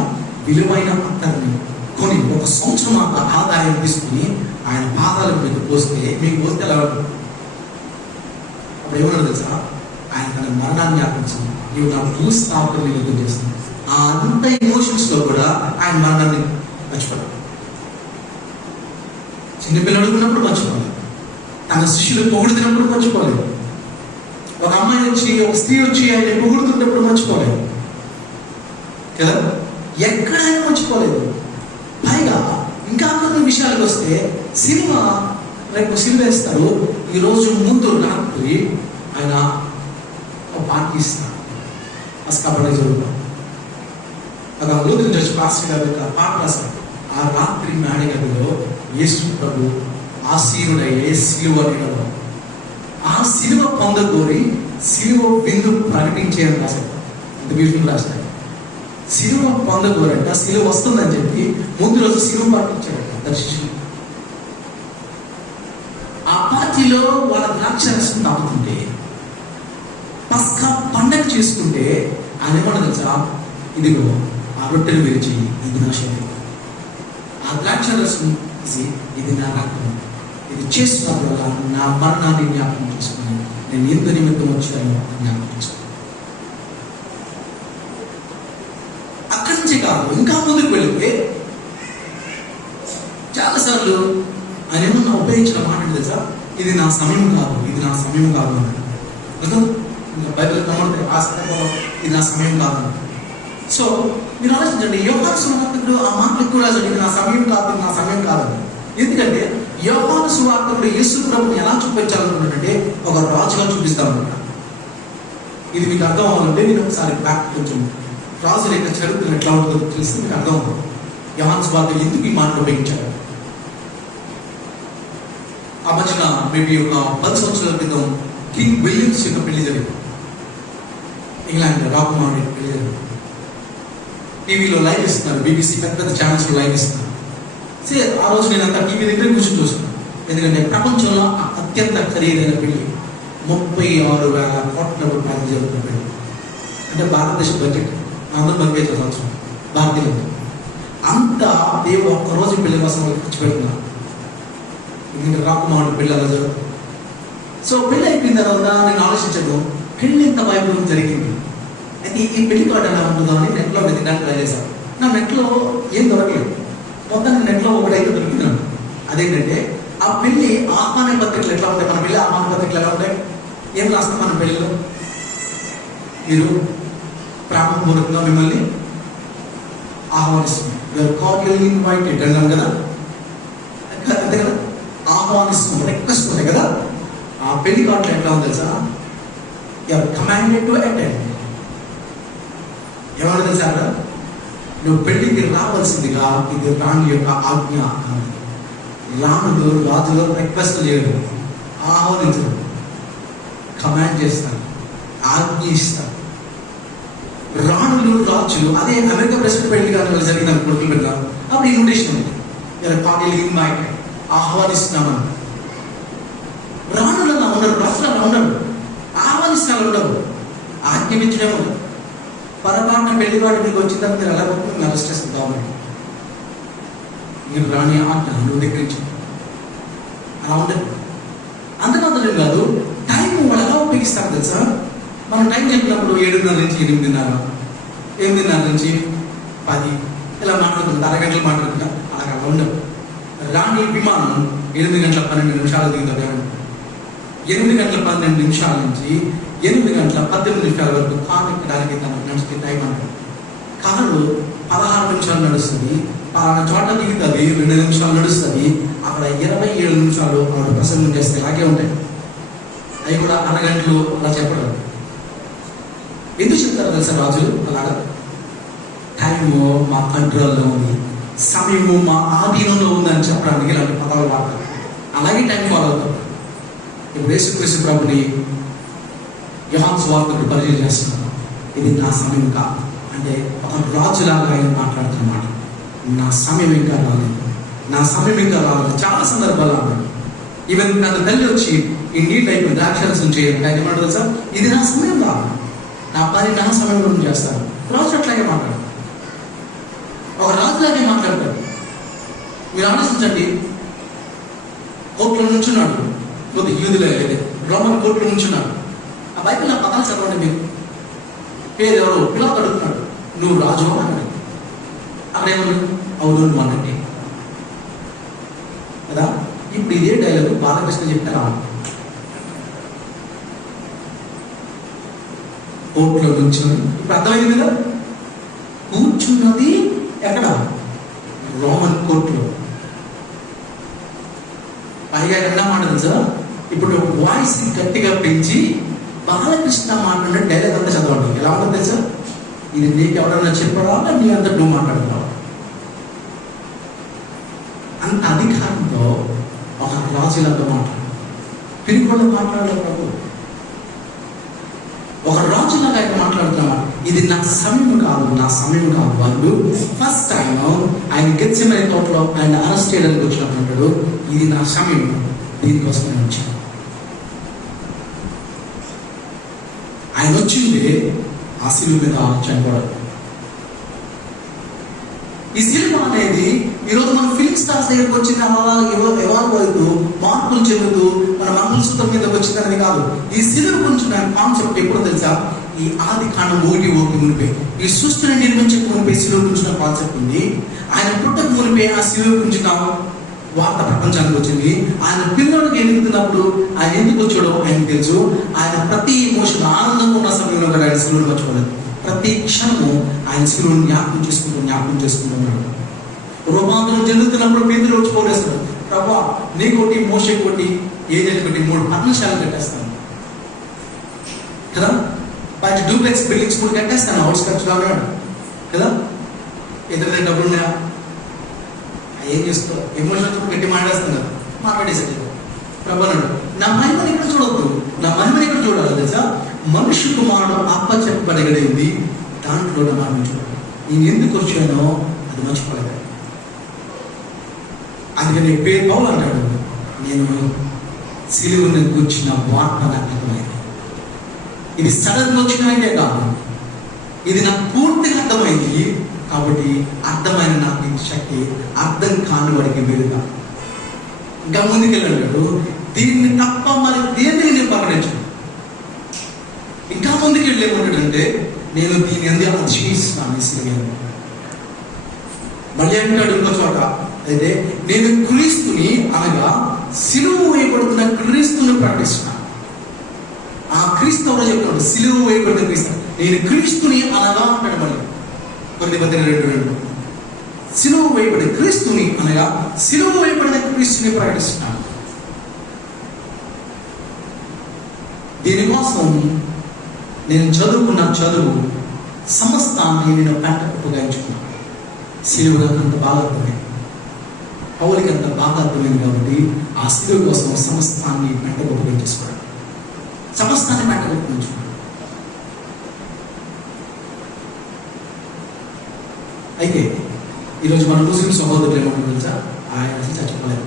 విలువైన పత్రాన్ని కొని 1 సంవత్సరం అంత ఆదాయం తీసుకుని ఆయన పాదాల మీద పోస్తే మీకు పోస్తే ఎలా ఉంటుంది? అప్పుడు ఏమన్నా తెలుసా? ఆయన తన మరణాన్ని జ్ఞాపించింది. నీవు నా భూస్థాపనని యుద్ధం చేస్తుంది. ఆ అంత ఎమోషన్స్ లో కూడా ఆయన మరణాన్ని మర్చిపోయాడు. చిన్నపిల్లలు ఉన్నప్పుడు మర్చిపోలేదు, తన శిష్యులు పొగుడుతున్నప్పుడు మర్చిపోలేదు, ఒక అమ్మాయి వచ్చి ఒక స్త్రీ వచ్చి ఆయన పొగుడుతున్నప్పుడు మర్చిపోలేదు కదా. ఎక్కడైనా మర్చిపోలేదు. పైగా ఇంకా కొన్ని విషయాలకు వస్తే సిలువ, రేపు సిలువ వేస్తారు, ఈరోజు ముందు రాత్రి ఆయన ఒక పార్టీ ఇస్తాడు. అస్కాపడే జరుగుతాం ఒక లూథరన్ చర్చ్ పాస్టర్ గారు ఒక పాట రాశారు. ఆ రాత్రి మేడ గదిలో యేసు ప్రభు ఆసీనుడయ్యే సిలువ నీడలో ఆ సిలువ పొందగోరి సిలువ విందు ప్రకటించేయని రాశారు. ఇంత బ్యూటిఫుల్ రాశారు. సిలువ పొందకూరంట, సిలువ వస్తుందని చెప్పి ముందు రోజు సిలువ పాటించాడంట దర్శించి. ఆ పార్టీలో వాళ్ళ ద్రాక్షరసం తాగుతుంటే, పస్కా పండగ చేసుకుంటే ఆయన ఏమన్నా తెలుసా, ఇదిగో ఆ రొట్టెలు విరిచి ఇది నా శరీరం, ఆ ద్రాక్షరసం ఇది నా రక్తం, ఇది చేస్తున్న వల్ల నా మరణాన్ని జ్ఞాపకం చేసుకుని నేను ఎంత నిమిత్తం వచ్చానో జ్ఞాపకం చేసుకున్నాను. అక్కడి నుంచి కాదు, ఇంకా ముందుకు వెళితే చాలాసార్లు ఆయన ఏమన్నా ఉపయోగించిన మాట తెలుసా, ఇది నా సమయం కాదు, ఇది నా సమయం కాదు అన్నాడు. ఇంకా బైబిల్ కనబడితే ఆ సందర్భంలో ఇది నా సమయం కాదు అన్నాడు. సో మీరు ఆలోచించండి, యోహాను సువార్తికుడు ఆ మాటలు ఎక్కువ రాజండి, ఇది నా సమయం కాదు, ఇది నా సమయం కాదని. ఎందుకంటే యోహాను సువార్తికుడు యేసు ప్రభుని ఎలా చూపించాలనుకున్నాడంటే ఒక రాజుగా చూపిస్తామన్నమాట. ఇది మీకు అర్థం అవ్వాలంటే నేను ఒకసారి బ్యాక్ కొంచెం రాజుల యొక్క చరిత్ర ఎట్లా ఉంటుందో తెలిసి మీకు అర్థం అవుతుంది. యోహాను సువార్తికుడు ఎందుకు ఈ మాటలు ఉపయోగించాడు. ఆ మధ్యన మేబీ ఒక 10 సంవత్సరాల క్రితం కింగ్ విలియమ్స్ యొక్క పెళ్లి జరిగింది. ఇంగ్లాండ్ రాకుమారుడి పెళ్లి జరిగింది. టీవీలో లైవ్ ఇస్తున్నారు, BBC పెద్ద పెద్ద ఛానల్స్లో లైవ్ ఇస్తున్నారు. సరే, ఆ రోజు నేను అంతా టీవీ దగ్గర కూర్చొని చూస్తున్నాను. ఎందుకంటే ప్రపంచంలో అత్యంత ఖరీదైన పెళ్లి 36,000 కోట్ల రూపాయలు జరుగుతున్న పెళ్లి. అంటే భారతదేశ బడ్జెట్ అందరూ పంపించే సంవత్సరం భారతీయులు అంతా దేవుడు ఒక్కరోజు పెళ్లి కోసం ఖర్చు పెడుతున్నారు. ఎందుకంటే రాకుమారుడు పెళ్ళి అలా జరుగుతుంది. సో పెళ్ళి అయిపోయిన తర్వాత నేను ఆలోచించాను, పెళ్ళి ఎంత వైభవం జరిగింది, అయితే ఈ పెళ్లి కార్డు ఎలా ఉంటుందో అని నెట్లో వెతకడానికి ట్రై చేశాను. నా నెట్లో ఏం దొరకలేదు. మొత్తానికి నెట్లో ఒకటైతే దొరికినాను. అదేంటంటే ఆ పెళ్లి ఆహ్వాన పత్రికలు ఎట్లా ఉంటాయి, మన పెళ్లి ఆహ్వాన పత్రికలు ఎలా ఉంటాయి, ఏం రాస్తాం మన పెళ్లిలో, మీరు ప్రారంభపూర్వకంగా మిమ్మల్ని ఆహ్వానిస్తుంది, ఇన్వైటెడ్ అన్నాం కదా, అంతే కదా, ఆహ్వానిస్తుంది, రిక్వెస్ట్ ఉంటాయి కదా. ఆ పెళ్లి కార్డులో ఎట్లా ఉంది తెలుసా, యూఆర్ కమాండెడ్ టు అటెండ్. ఎవరు తెలుసా, నువ్వు పెళ్లికి రావాల్సిందిగా ఇది రాణి యొక్క ఆజ్ఞ. రాణులు రాజులు రిక్వెస్ట్ చేయరు, ఆహ్వానించరు, కమాండ్ చేస్తారు, ఆజ్ఞ ఇస్తారు. రాణులు రాజులు, అదే అమెరికా ప్రెసిడెంట్ పెళ్లి కానీ జరిగింది అనుకుంటున్నారు పెట్టారు, అప్పుడు ఇన్విటేషన్ ఉంది, ఇన్వైటెడ్, ఆహ్వానిస్తున్నామని. రాణులు అలా ఉండరు, రాజులు అలా ఉండరు, ఆహ్వానిస్తున్నారు ఉండరు, ఆజ్ఞాపించడం ఉండదు. పొరపాటున పెళ్లివాడు మీకు వచ్చిన తర్వాత మీరు ఎలా పోతుంది, మీరు అరెస్ట్ చేస్తుంది గవర్నమెంట్, మీరు రాని ఆజ్ఞ నువ్వు దగ్గరించి అలా ఉండదు. అంతకంతలేదు కాదు, టైం వాళ్ళు ఎలా ఉపయోగిస్తారు తెలుసా. మనం టైం చెప్పినప్పుడు 7:30 నుంచి 8:30, 8:30 నుంచి 10 ఇలా మాట్లాడుకుంటా, అరగంటలు మాట్లాడుకుంటా, అలా ఉండదు. రాణి విమానం 8:12 దిగుతుంది. 8:12 నుంచి 8:18 వరకు కారు ఎక్కడానికి తనకు నడిచే టైం అంటారు. కారు 16 నిమిషాలు నడుస్తుంది, పలానా చోట దిగుతుంది 2 నిమిషాలు నడుస్తుంది, అక్కడ 27 నిమిషాలు ఆవిడ ప్రసంగం చేస్తే ఇలాగే ఉంటాయి. అవి కూడా అరగంటలు అలా చెప్పడం. ఎందుకు చెప్తారు తెలుసా రాజులు అలాగా, టైము మా కంట్రోల్లో ఉంది, సమయము మా ఆధీనంలో ఉందని చెప్పడానికి ఇలాంటి పదాలు వాడతారు. అలాగే టైం ఫాలో అవుతారు. ఇప్పుడు యేసుక్రీస్తు ప్రభుని యోహాను సువార్తికుడు పరిచయం చేస్తున్నాను, ఇది నా సమయం కాదు అంటే ఒక రాజులాగా ఆయన మాట్లాడుతున్నమాట. నా సమయం ఇంకా రాలేదు, నా సమయం ఇంకా రాలేదు. చాలా సందర్భాలు అన్నాడు. ఈవెన్ తన తల్లి వచ్చి ఈ నీళ్ళు అయిపోయింది, ద్రాక్షరసం చేయండి, ఆయన ఏమంటారు సార్, ఇది నా సమయం కాదు, నా పని నా సమయం గురించి చేస్తాను. రాజు అట్లాగే మాట్లాడు, ఒక రాజులాగే మాట్లాడతాడు. మీరు ఆలోచించండి, కోర్టులో నుంచున్నాడు, కొద్ది యూదులే రోమన్ కోర్టులో నుంచున్నాడు. ఆ బైబిల్ ఆ పదాలు చదవండి మీరు. పేరు ఎవరు పిల్లలు అడుగుతున్నాడు, నువ్వు రాజు అన్నాడు. అక్కడేమన్నా అవును నువ్వు అన్నట్టే కదా. ఇప్పుడు ఇదే డైలాగ్ బాలకృష్ణ చెప్తారా, కోర్టులో నుంచుని. ఇప్పుడు అర్థమైంది కదా, కూర్చున్నది ఎక్కడ, రోమన్ కోర్టులో. పైగా ఎక్కడ మాట తెలుసా, ఇప్పుడు వాయిస్ గట్టిగా పెంచి బాలకృష్ణ మాట్లాడిన డైలాగ్ అంతా చదవండి. ఎలా ఉంటుంది తెలుసా, ఇది నీకు ఎవరైనా చెప్పరా, నీ అంతా నువ్వు మాట్లాడుతున్నావు. అంత అధికారంతో ఒక రాజులాగా మాట్లాడు, పిరికొండ మాట్లాడలేదు ప్రభు, ఒక రాజులాగా ఆయన మాట్లాడుతున్నాడు. ఇది నా సమయం కాదు. వాళ్ళు ఫస్ట్ టైం ఆయన గెత్సెమనే తోటలో ఆయన అరెస్ట్ చేయడానికి వచ్చినప్పుడు అంటాడు, ఇది నా సమయం, దీనికోసం నేను వచ్చాను. ఆయన వచ్చింది ఆ శిలువ మీద చనిపోవడం. ఈ సినిమా అనేది ఈరోజు మన ఫిలిం స్టార్స్ దగ్గరికి వచ్చిన ఎవాల్వ్ అవుతూ మార్పులు చెందుతూ మన మంగళసూత్రం మీద వచ్చిందనేది కాదు. ఈ సిలువ గురించి నా కాన్సెప్ట్ ఎప్పుడో తెలుసా? ఈ ఆది కాండం 1 మునిపే, ఈ సృష్టిని నిర్మించక మునిపే సిలువ గురించిన కాన్సెప్ట్ ఉంది. ఆయన పుట్టక మునిపే ఆ సిలువ గురించిన వార్త ప్రపంచానికి వచ్చింది. ఆయన పిల్లలకి ఎదుగుతున్నప్పుడు ఆయన ఎందుకు వచ్చాడో ఆయనకు తెలుసు. ఆయన ప్రతి ఎమోషన్ ఆనందంగా ఉన్న సమయంలో కూడా ఆయన సిలువను మర్చిపోలేదు. ప్రతి క్షణము ఆయన శిలువను జ్ఞాపకం చేసుకుంటున్నాడు. రూపాంతరం చెందుతున్నప్పుడు పేదలు వచ్చి పోలేస్తాడు, ప్రభా నీకోటి మోసకోటి ఏదైనా కొట్టి 3 పర్ణశాలలు కట్టేస్తాను కదా, బయట డూప్లెక్స్ బిల్డింగ్స్ కూడా కట్టేస్తాను, అవుట్స్కట్స్ ఉన్నాడు కదా, ఎదురు డబ్బులు ఉన్నాయా, ఏం చేసుకో ఎమోషన్స్ గట్టి మాట్లాడేస్తాను కదా, మాట్లాడేసాడు. ప్రభా నాడు నా మహిమని ఇక్కడ చూడొద్దు, నా మహిమని ఇక్కడ చూడాలి తెలుసా? మనుషు కుమారుడు అప్పచెప్పబడగలిగింది, దాంట్లో నా మహిమ చూడాలి. నేను ఎందుకు వచ్చానో అది మర్చిపోలేదు. అందుకని పౌలు అంటాడు, నేను సిలువను కూర్చున్న వార్త నాకు అర్థమైంది. ఇది సడన్గా వచ్చిన ఐడియా కాదు, ఇది నాకు పూర్తిగా అర్థమైంది. కాబట్టి అర్థమైన నాకు ఈ శక్తి అర్థం కాని వాడికి వెలుగా ఇంకా ముందుకెళ్ళాడు. దీన్ని తప్ప మరి దేనిని నేను ప్రకటించను. ఇంకా ముందుకెళ్ళి ఏమంటాడంటే, నేను దీన్ని ఎందుకు అతిశయిస్తున్నాను సిలువను. మళ్ళీ అంటాడు ఇంకో చోట, అయితే నేను క్రీస్తుని అనగా సిలువ వేయబడుతున్న క్రీస్తుని ప్రకటిస్తున్నాను. ఆ క్రీస్తు ఎవరో చెప్తున్నాడు, సిలువ వేయబడుతున్న క్రీస్తు. నేను క్రీస్తుని అనగా అంటాడు. మళ్ళీ 1:2 సిలువ వేయబడిన క్రీస్తుని అనగా సిలువ వేయబడిన క్రీస్తుని ప్రకటిస్తున్నాను. దీనికోసం నేను చదువుకున్న చదువు సమస్తాన్ని నేను కంటకుగా ఎంచుకున్నాను. సిలువగా అంత బాగా అర్థమైంది, పౌలికి అంత బాగా అర్థమైంది. కాబట్టి ఆ సిలువ కోసం సమస్తాన్ని పెంటగొప్పగా ఎంచుకున్నాడు, సమస్తాన్ని పెంటగొప్పగా ఎంచుకున్నాడు. అయితే ఈరోజు మన ముస్లిం సహోదరులు ఏమంటారు తెలుసా? ఆయన అసలు చచ్చిపోలేదు.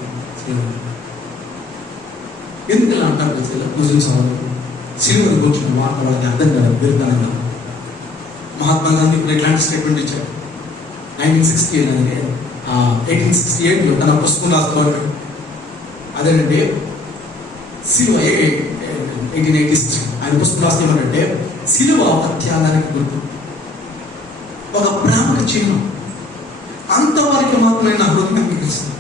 ఎందుకు ఇలా అంటారు తెలుసా? ముస్లిం సహోదరులు సిలువను కూర్చున్న వార్త వాళ్ళకి అర్థం కాదు, విరుద్ధంగా. మహాత్మా గాంధీ ఇప్పుడు ఇట్లాంటి స్టేట్మెంట్ ఇచ్చారు 1868లో తన పుస్తకం రాసుకోవాలి. అదేనంటే సిలువ 1883 ఆయన పుస్తకం రాస్తే ఏమంటే, సిలువ ఒక త్యాగానికి గుర్తు, ఒక ప్రేమకు చిహ్నం. అంతవరకు మాత్రమే నా హృదయం అంగీకరిస్తుంది.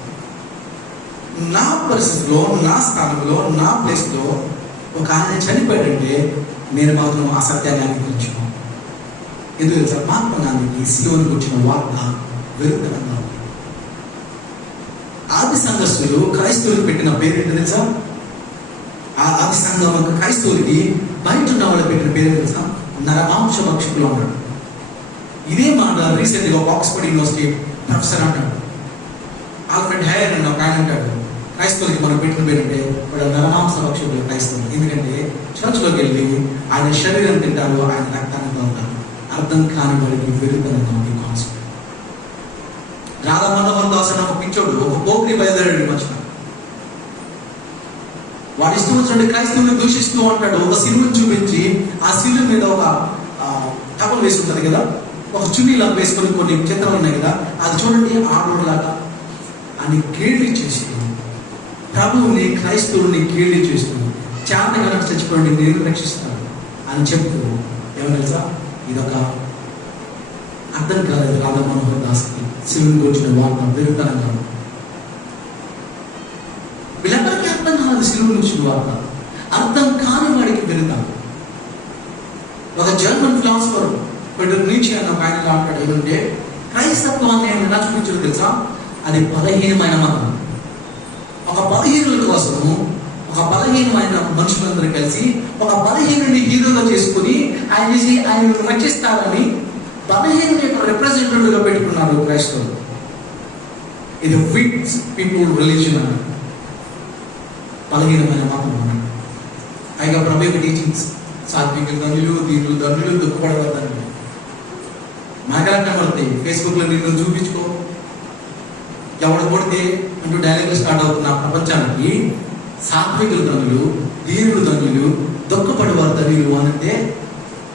నా పరిస్థితిలో, నా స్థానంలో, నా ప్లేస్లో ఒక ఆయన చనిపోయాడంటే నేను మాత్రం ఆ సత్యాన్ని అంగీకరించుకో. ఎందుకు తెలుసా? మహాత్మా గాంధీకి సిలువను వచ్చిన వార్త విరుద్ధంగా ఉంది. ఆది సంఘస్థులు క్రైస్తవులకు పెట్టిన పేరేంటి తెలుసా? ఆ ఆది సంఘం ఒక క్రైస్తవులకి బయట ఉన్న వాళ్ళు పెట్టిన పేరు తెలుసా? నరమాంస భక్షకులు అన్నాడు. ఇదే మాట రీసెంట్గా ఒక ఆక్స్ఫర్డ్ యూనివర్సిటీ ప్రొఫెసర్ అంటాడు, ఆల్ఫ్రెడ్ హైయర్ అని ఒక ఆయన అంటాడు, క్రైస్తవులకి మనం పెట్టిన పేరంటే వాడు నరమాంస భక్షకులు క్రైస్తవులు. ఎందుకంటే చర్చ్లోకి వెళ్ళి ఆయన శరీరం తింటారు, ఆయన రక్తాన్ని తాగుతారు. అర్థం కాని వారికి విరుద్ధంగా ఉంది కాన్సెప్ట్. రాధా మనోహర్ దాస్ అని ఒక పిచ్చోడు ఒక పోకిరి బయలుదేరాడు మర్చిన. వాడు ఇష్టం వచ్చినట్టు క్రైస్తవుని దూషిస్తూ ఉంటాడు. ఒక సిలువను చూపించి ఆ సిలువ మీద ఒక టవల్ వేసుకుంటుంది కదా, ఒక చున్నీలా వేసుకొని కొన్ని చిత్రాలు ఉన్నాయి కదా, అది చూడండి ఆడోలాగా అని కేళి చేసి ప్రభువుని క్రైస్తవుని కేళి చేస్తూ చేత కనుక చచ్చిపోండి నేను రక్షిస్తాను అని చెప్తూ ఏమో తెలుసా? ఇదొక అర్థం కాలేదు రాధా మనోహర్ దాస్కి శివుని వచ్చిన వార్త విరుద్ధంగా. వీళ్ళెవరికి అర్థం కాదు శివుని వచ్చిన వార్త, అర్థం కాని వాడికి విరుద్ధం. ఒక జర్మన్ ఫిలాసఫర్ నీచే అన్న ఒక ఆయన అంటాడు ఏమంటే, క్రైస్తత్వాన్ని ఆయన ఎలా చూపించారు తెలుసా? అది బలహీనమైన మతం. ఒక బలహీనుల కోసము ఒక బలహీనమైన మనుషులందరూ కలిసి ఒక బలహీనుని హీరోగా చేసుకుని ఆయన రక్షిస్తారని బలహీనుని యొక్క రిప్రజెంటేటివ్గా పెట్టుకున్నారు క్రైస్తవులు. ఇది వీక్ పీపుల్ రిలీజన్ అన్నారు, బలహీనమైన మతం అన్నాడు. పైగా ప్రభు టీచింగ్స్ సాత్విక ధనులు, దీనులు, ధనులు దుఃఖపడవద్దని. మనకెలా కనబడతాయి? ఫేస్బుక్లో నిన్ను చూపించుకో, ఎవడు కొడితే అంటూ డైలాగులు స్టార్ట్ అవుతున్న ప్రపంచానికి సాత్వికులు ధనులు, దీనులు ధనులు, దుఃఖపడేవారు ధనులు అనంటే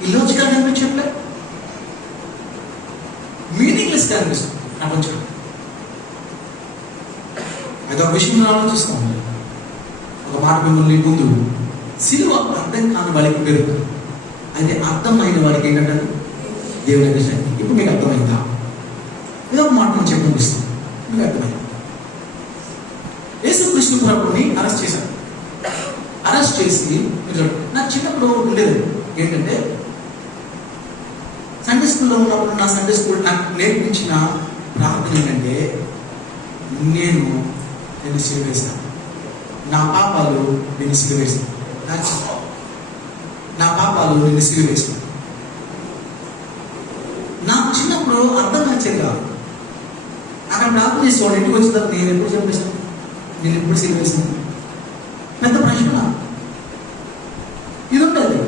ఇల్లాజికల్ కనిపించట్లే, మీనింగ్లెస్ కనిపిస్తుంది ప్రపంచం. అదొక విషయం ఆలోచిస్తాం. ఒక మాట మిమ్మల్ని ముందు, సిలువ అర్థం కాని వాడికి పెరుగుతుంది, అయితే అర్థమైన వాడికి ఏంటంటారు? దేవుని విషయాన్ని. ఇప్పుడు మీకు అర్థమైందా? ఇదొక మాట నేను చెప్పనిపిస్తాను, మీకు అర్థమైంది. యేసుక్రీస్తు ప్రభువుని అరెస్ట్ చేశారు. అరెస్ట్ చేసి నాకు చిన్నప్పుడు ఉండేది ఏంటంటే, సండే స్కూల్లో ఉన్నప్పుడు నా సండే స్కూల్ నాకు నేర్పించిన ప్రార్థన ఏంటంటే, నేను సిలువేశాను, నా పాపాలు నేను సిలువేశాను, నా పాపాలు నేను సిలువేశాను. నాకు చిన్నప్పుడు అర్థం నచ్చేది కాదు. అక్కడ ప్రార్థన చేసేవాడు, ఇంటికి వచ్చిన తర్వాత నేను ఎప్పుడు చంపేశాను, నేను ఎప్పుడు సిలువేశాను, పెద్ద ప్రశ్న ఇది ఉండేది.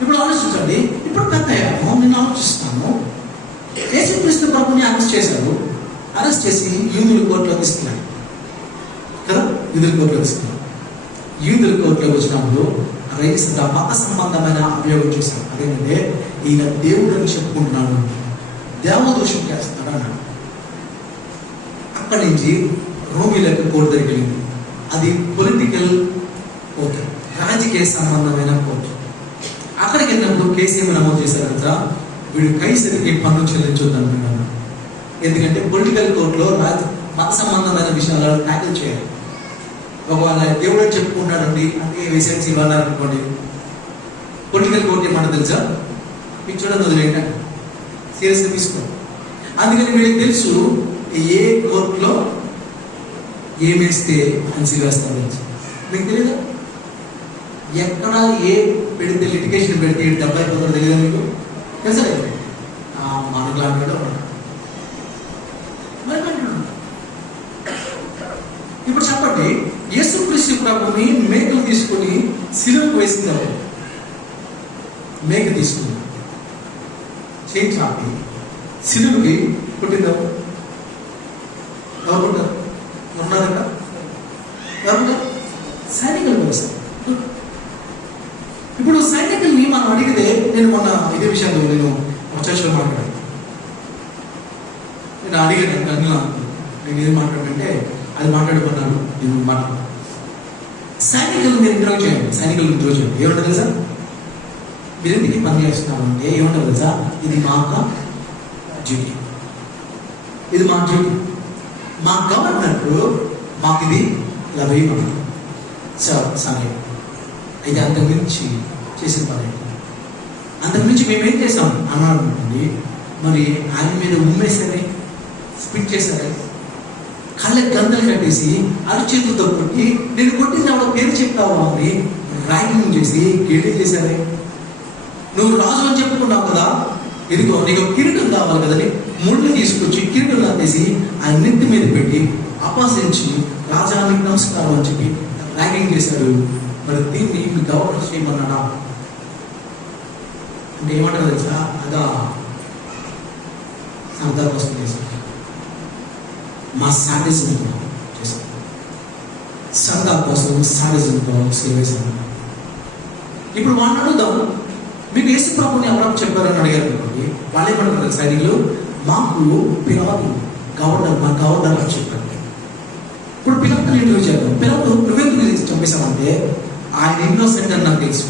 ఇప్పుడు ఆలోచించండి, ఇప్పుడు పెద్ద అయ్యాను, నేను ఆలోచిస్తాను. యేసుక్రీస్తు ప్రభుని అరెస్ట్ చేశారు. అరెస్ట్ చేసి యూదుల కోర్టులో తీసుకెళ్ళారు కదా, యూదుల కోర్టులో తీసుకెళ్ళారు. యూదుల కోర్టులోకి వచ్చినప్పుడు రైతుగా మత సంబంధమైన అభియోగం చేశారు. అదేంటంటే, ఈయన దేవుడు అని చెప్పుకుంటున్నాడు, దేవదోషం చేస్తున్నాడు అన్నాడు. అక్కడి నుంచి రోమిలకు కోర్టు దగ్గరికి వెళ్ళింది. అది పొలిటికల్ కోర్టు, రాజకీయ సంబంధమైన కోర్టు. అక్కడికి వెళ్ళినప్పుడు కేసు ఏమి నమోదు చేశారు కదా, వీడు కైసరికి పన్ను చెల్లించొద్దు అంటున్నాడు. ఎందుకంటే పొలిటికల్ కోర్టులో మత సంబంధమైన విషయాలు ట్యాకిల్ చేయాలి. ఒకవేళ దేవుడు అని చెప్పుకుంటాడండి, అందుకే వేసేసి ఇవ్వాలన్నారు అనుకోండి, పొలిటికల్ కోర్టు ఏమన్నా తెలుసా? మీకు చూడండి, వదిలేంట సీరియస్గా తీసుకో. అందుకని వీళ్ళకి తెలుసు ఏ కోర్టులో ఏమేస్తే అని సిలివేస్తారు తెలుసు. మీకు తెలియదా? ఎక్కడ ఏ పెడితే లిటిగేషన్ పెడితే 70% తెలియదా మీకు? తెలుసా? మనకు లాంటి మరి ఇప్పుడు చెప్పండి, యేసుక్రీస్తు ప్రభుని మేకలు తీసుకుని సిలువకు వేసిందారు. మేక తీసుకుని చేయి చాపి సిలువకి పుట్టిందారు. ఎవరు ఉన్నారట? ఎవరు? సైనికులు వేశారు. ఇప్పుడు సైనికుల్ని మనం అడిగితే, నేను మొన్న ఇదే విషయంలో నేను చర్చలో మాట్లాడాను. నేను అడిగాను అన్న, నేను ఏం మాట్లాడంటే అది మాట్లాడుకున్నాను. నేను మాట్లాడు సైనికులు మీరు ఇంటర్వ్యూ చేయండి, సైనికులు ఇంటర్వ్యూ చేయండి. ఏమంటారు తెలుసా? మీరు ఎందుకు పని చేస్తున్నామంటే ఏమంటారు తెలుసా? ఇది మా డ్యూటీ, ఇది మా డ్యూటీ, మా గవర్నర్ మాకు ఇది ఇలా వేయమన్నారు సార్. సరే, అయితే అంతకు మించి చేసిన పని, అంతకు మించి మేమేం చేసాం అన్నాడు అనుకోండి. మరి ఆయన మీద ఉమ్మేసరే, స్పిట్ చేశారే, కళ్ళకి గంతలు కట్టేసి అరచేతులతో కొట్టి, నేను కొట్టిన ఆవిడ పేరు చెప్తావా అని ర్యాగింగ్ చేసి గేలి చేశారే. నువ్వు రాజు అని చెప్పుకున్నావు కదా, ఇదిగో నీకు కిరీటం కావాలి కదని ముళ్ళు తీసుకొచ్చి కిరీటం లాగేసి ఆయన నెత్తి మీద పెట్టి అపహసించి రాజానికి నమస్కారం అని చెప్పి ర్యాగింగ్ చేశారు. మరి దీన్ని మీ గవర్నర్ చేయమన్నాడా అంటే ఏమంటారు తెలుసా? అదా సంతా కోసం చేశారు, మా సాడిజంతో చేశారు, సంతా కోసం సాడిజంతో సేవేశారు. ఇప్పుడు వాళ్ళని అడుగుదాం, మీకు యేసు ప్రభుని ఎవరో చెప్పారని అడిగారు అనుకోండి, వాళ్ళు ఏమంటారు? సైనికులు మాకు పిలవదు గవర్నర్, మా గవర్నర్ అని చెప్పారు. ఇప్పుడు పిల్లలు ఇంటర్వ్యూ చేద్దాం. పిల్లలు నువ్వెందుకు చంపేశామంటే ఆయన ఇన్నోసెంట్ అని నాకు తెలుసు,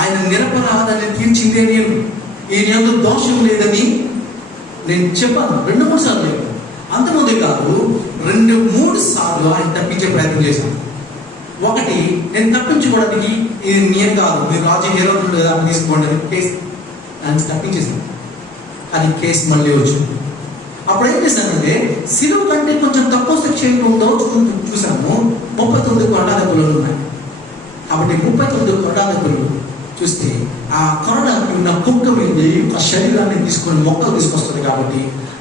ఆయన నిరపరాధని తీర్చిందే నేను, ఈయన దోషం లేదని నేను చెప్పాను. 2-3 సార్లు చెప్పాను. అంతమంది కాదు, 2-3 సార్లు ఆయన తప్పించే ప్రయత్నం చేశాను. ఒకటి, నేను తప్పించుకోవడానికి ఇది నేను కాదు, మీరు రాజు హీరో లేదా తీసుకోండి కేసు ఆయన తప్పించేసాను. కానీ కేసు మళ్ళీ వచ్చింది. అప్పుడు ఏం చేశానంటే, సిలువ కంటే కొంచెం తక్కువ సెక్షన్ ఉందో చూసాము. 39 కొరడాదెబ్బలు ఉన్నాయి. కాబట్టి 39 కొరడాదెబ్బలు చూస్తే ఆ కొరడాకి ఉన్న కుక్క మీద ఒక శరీరాన్ని తీసుకొని మొక్కలు తీసుకొస్తుంది. కాబట్టి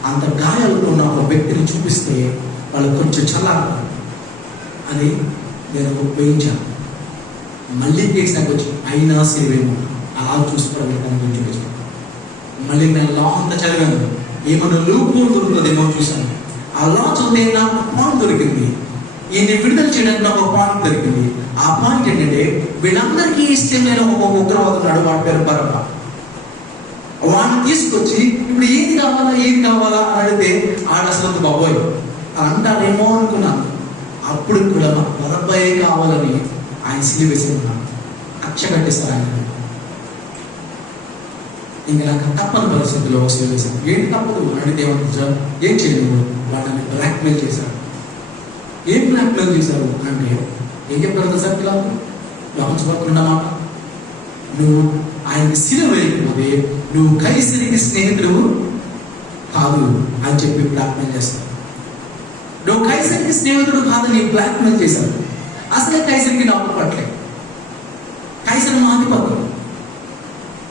అంత గాయాలతో ఉన్న ఒక వ్యక్తిని చూపిస్తే వాళ్ళు కొంచెం చల్లారు అని నేను ఉపయోగించాను. మళ్ళీ కేసు నాకు వచ్చి అయినా సేవేమో అలా చూసుకోవడానికి చూపించాను. మళ్ళీ నేను లా అంతా చదివాను, ఏమన్నా లూప్ దొరుకుతుందేమో చూశాను. ఆ లా చదివితే నాకు పాయింట్ దొరికింది, ఈయన్ని విడుదల చేయడానికి నాకు ఒక పాయింట్ దొరికింది. ఆ పాయింట్ ఏంటంటే, వీళ్ళందరికీ ఇష్టం లేని ఒక ఉగ్రవాదున్నాడు, వాడి పేరు బరబ్బా. వాడిని తీసుకొచ్చి ఇప్పుడు ఏది కావాలా అని అడిగితే ఆడ అసలు బాబోయ్ అంటాడేమో అనుకున్నాను. అప్పుడు కూడా మాకు బరబ్బాయే కావాలని ఆయన సిలువ వేసి ఉన్నాను, కక్ష కట్టేస్తారు ఆయన. ఇంకా నాకు తప్పని పరిస్థితుల్లో సిలువ వేశాను. ఏంటి తప్పదు అడిగితే ఏమంటారు, ఏం చేయలేదు, వాళ్ళని బ్లాక్మెయిల్ చేశారు. ఏం బ్లాక్మెయిల్ చేశారు అంటే, ఏం చెప్తారు సార్ పిల్లలు, గమనించబడుతున్న మాట, నువ్వు ఆయనకి సిలువ వేయకపోతే నువ్వు కైసరికి స్నేహితుడు కాదు అని చెప్పి బ్లాక్మెయిల్ చేస్తావు. నువ్వు కైసరికి స్నేహితుడు కాదని బ్లాక్మెయిల్ చేశావు. అసలే కైసరికి నాకు పట్టలేదు, కైసర్ మాదిపడు.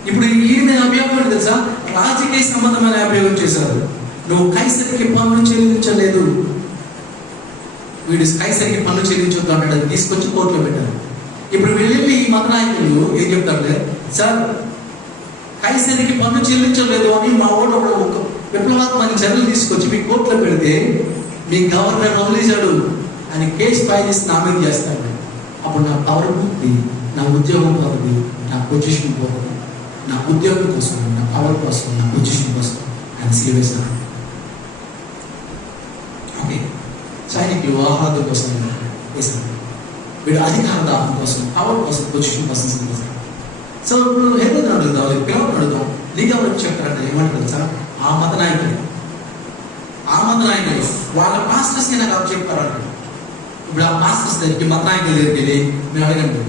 ఇప్పుడు ఈ మీద అభియోగం తెలుసా, రాజకీయ సంబంధమైన అభియోగం చేశారు. నువ్వు కైసరికి పన్ను చెల్లించలేదు, వీడు కైసరికి పన్ను చెల్లించొద్దు అంటే అది తీసుకొచ్చి కోర్టులో పెట్టారు. ఇప్పుడు వెళ్ళి ఈ మత నాయకులు ఏం చెప్తారంటే, సార్ కైసరికి పన్ను చెల్లించలేదు అని మా ఊళ్ళో ఒక విప్లవాత్మక చర్యలు తీసుకొచ్చి మీ కోర్టులో పెడితే మీ గవర్నర్ వదిలేశాడు అని కేసు ఫైల్ చేసి నా మీద చేస్తాడు. అప్పుడు నా పవర్ పోతుంది, నా ఉద్యోగం పోతుంది, నా పొజిషన్ పోతుంది. నా ఉద్యోగం కోసం, నా పవర్ కోసం, నా పొజిషన్ కోసం ఆయన సిలువేశాడు. ఓకే, సైనికులు ఆహ్లాదం కోసం వేశారు, వీడు అధికార దాహం కోసం, పవర్ కోసం, పొజిషన్ కోసం సిలువేశాడు. సో ఇప్పుడు ఏదో అడుగుతాం, పిల్లలు అడుగుతాం, నీకు ఎవరు చెప్తారంటే ఏమంటారు సార్, ఆ మత నాయకులు వాళ్ళ పాస్టర్స్కి నాకు అవి చెప్పారంట. ఇప్పుడు ఆ పాస్టర్స్ దగ్గరికి, మత నాయకుల దగ్గరికి వెళ్ళి మీరు అడగండి,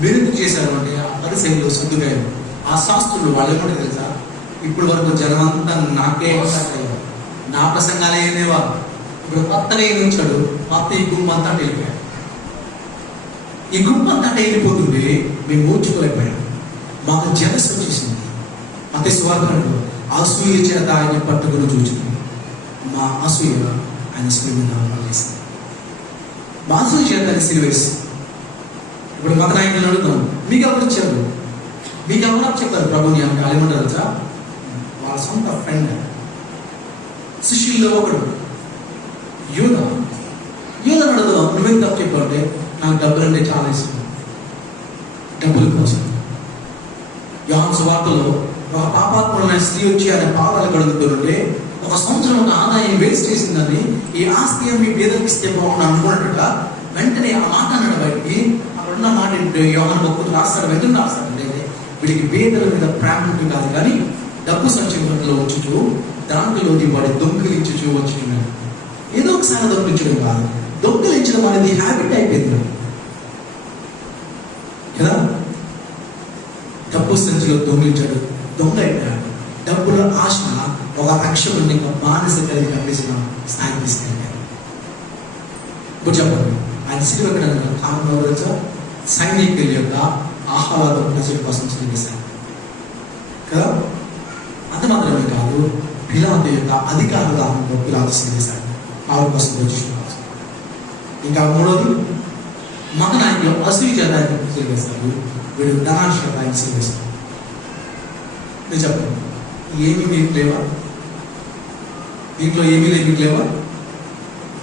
మీరు ఎందుకు చేశారు అంటే, ఆ పరిశైలు సర్దుగాయలు, ఆ శాస్త్రులు వాళ్ళు ఏమంటే తెలుసా, ఇప్పుడు వరకు జనం అంతా నాకే నా ప్రసంగాలే అనేవారు. ఇప్పుడు కొత్తగా ఏం ఉంచాడు, మొత్తం ఈ గుంపు అంతా వెళ్ళిపోయాడు. ఈ గుంపు అంతా వెళ్ళిపోతుంది, మేము ఊర్చుకోలేకపోయాం. మాకు జలస్ వచ్చేసింది. మత స్వార్థంలో అసూయ చేత ఆయన పట్టుకుని చూచుతుంది. మా అసూయ ఆయన సిలువ చేసింది. మా అసూయ చేత ఆయన సిలువ వేసి, ఇప్పుడు మత నాయకులను అడుగుతాం, మీకు ఎవరు ఇచ్చారు, మీకు ఎవరు చెప్పారు ప్రభుని అంటే ఏమంటారు సార్, వాళ్ళ సొంత ఫ్రెండ్, శిష్యుల్లో ఒకడు యూదా అడుగుదాం, నువ్వేం తప్పు చెప్పాలంటే, నాకు డబ్బులు అంటే చాలా ఇష్టం, డబ్బుల కోసం. యోహాను సువార్తలో ఒక పాపాత్ముడైన స్త్రీ వచ్చి ఆయన పాపాలు కడుగుతుంటే, ఒక సంవత్సరం ఒక ఆదాయం వేస్ట్ చేసిందని, ఈ ఆస్తి మీ పేదలకు ఇస్తే బాగుండు అనుకున్నట్టుట వెంటనే ఆ మాట అన్నాడు బయటికి. అక్కడ ఉన్న మాట యోహాను భక్తులు రాస్తాడు, వెంటనే రాస్తాడంటే, వీడికి పేదల మీద ప్రేమ ఉంటుంది కాదు, కానీ డబ్బు సంచయంలో వచ్చుచు దాంట్లోని వాడి దొంగిలించుచు వచ్చుతున్నాడు. ఏదో ఒకసారి దొంగిలించడం కాదు, దొంగిలించడం అనేది హ్యాబిట్ అయిపోయింది కదా. డబ్బు సంచిలో దొంగిలించాడు, దొంగ అయిపోయాడు. డబ్బుల ఆశ ఒక రక్షకుడిని బానిస కలిగి కనిపిస్తున్న స్థాయికి తీసుకెళ్ళాడు. ఇప్పుడు చెప్పండి, ఆయన సిలువ ఎక్కడ కారణం సైనికుల యొక్క ఆహ్లాదం ప్రజల కోసం సిలువేశాడు కదా. అంత మాత్రమే కాదు, పిలాతు యొక్క అధికార దాహంతో పిలాతు సిలువేశాడు, పవర్ కోసం, పొజిషన్ కోసం. ఇంకా మూడోది, మత నాయకులు అసూయ చేత సిలువేశాడు, వీడు ధనాశ ఆయన సిలువేశాడు. నేను చెప్పండి, ఏమీ మీకు లేవా? దీంట్లో ఏమీ మీకు లేవా?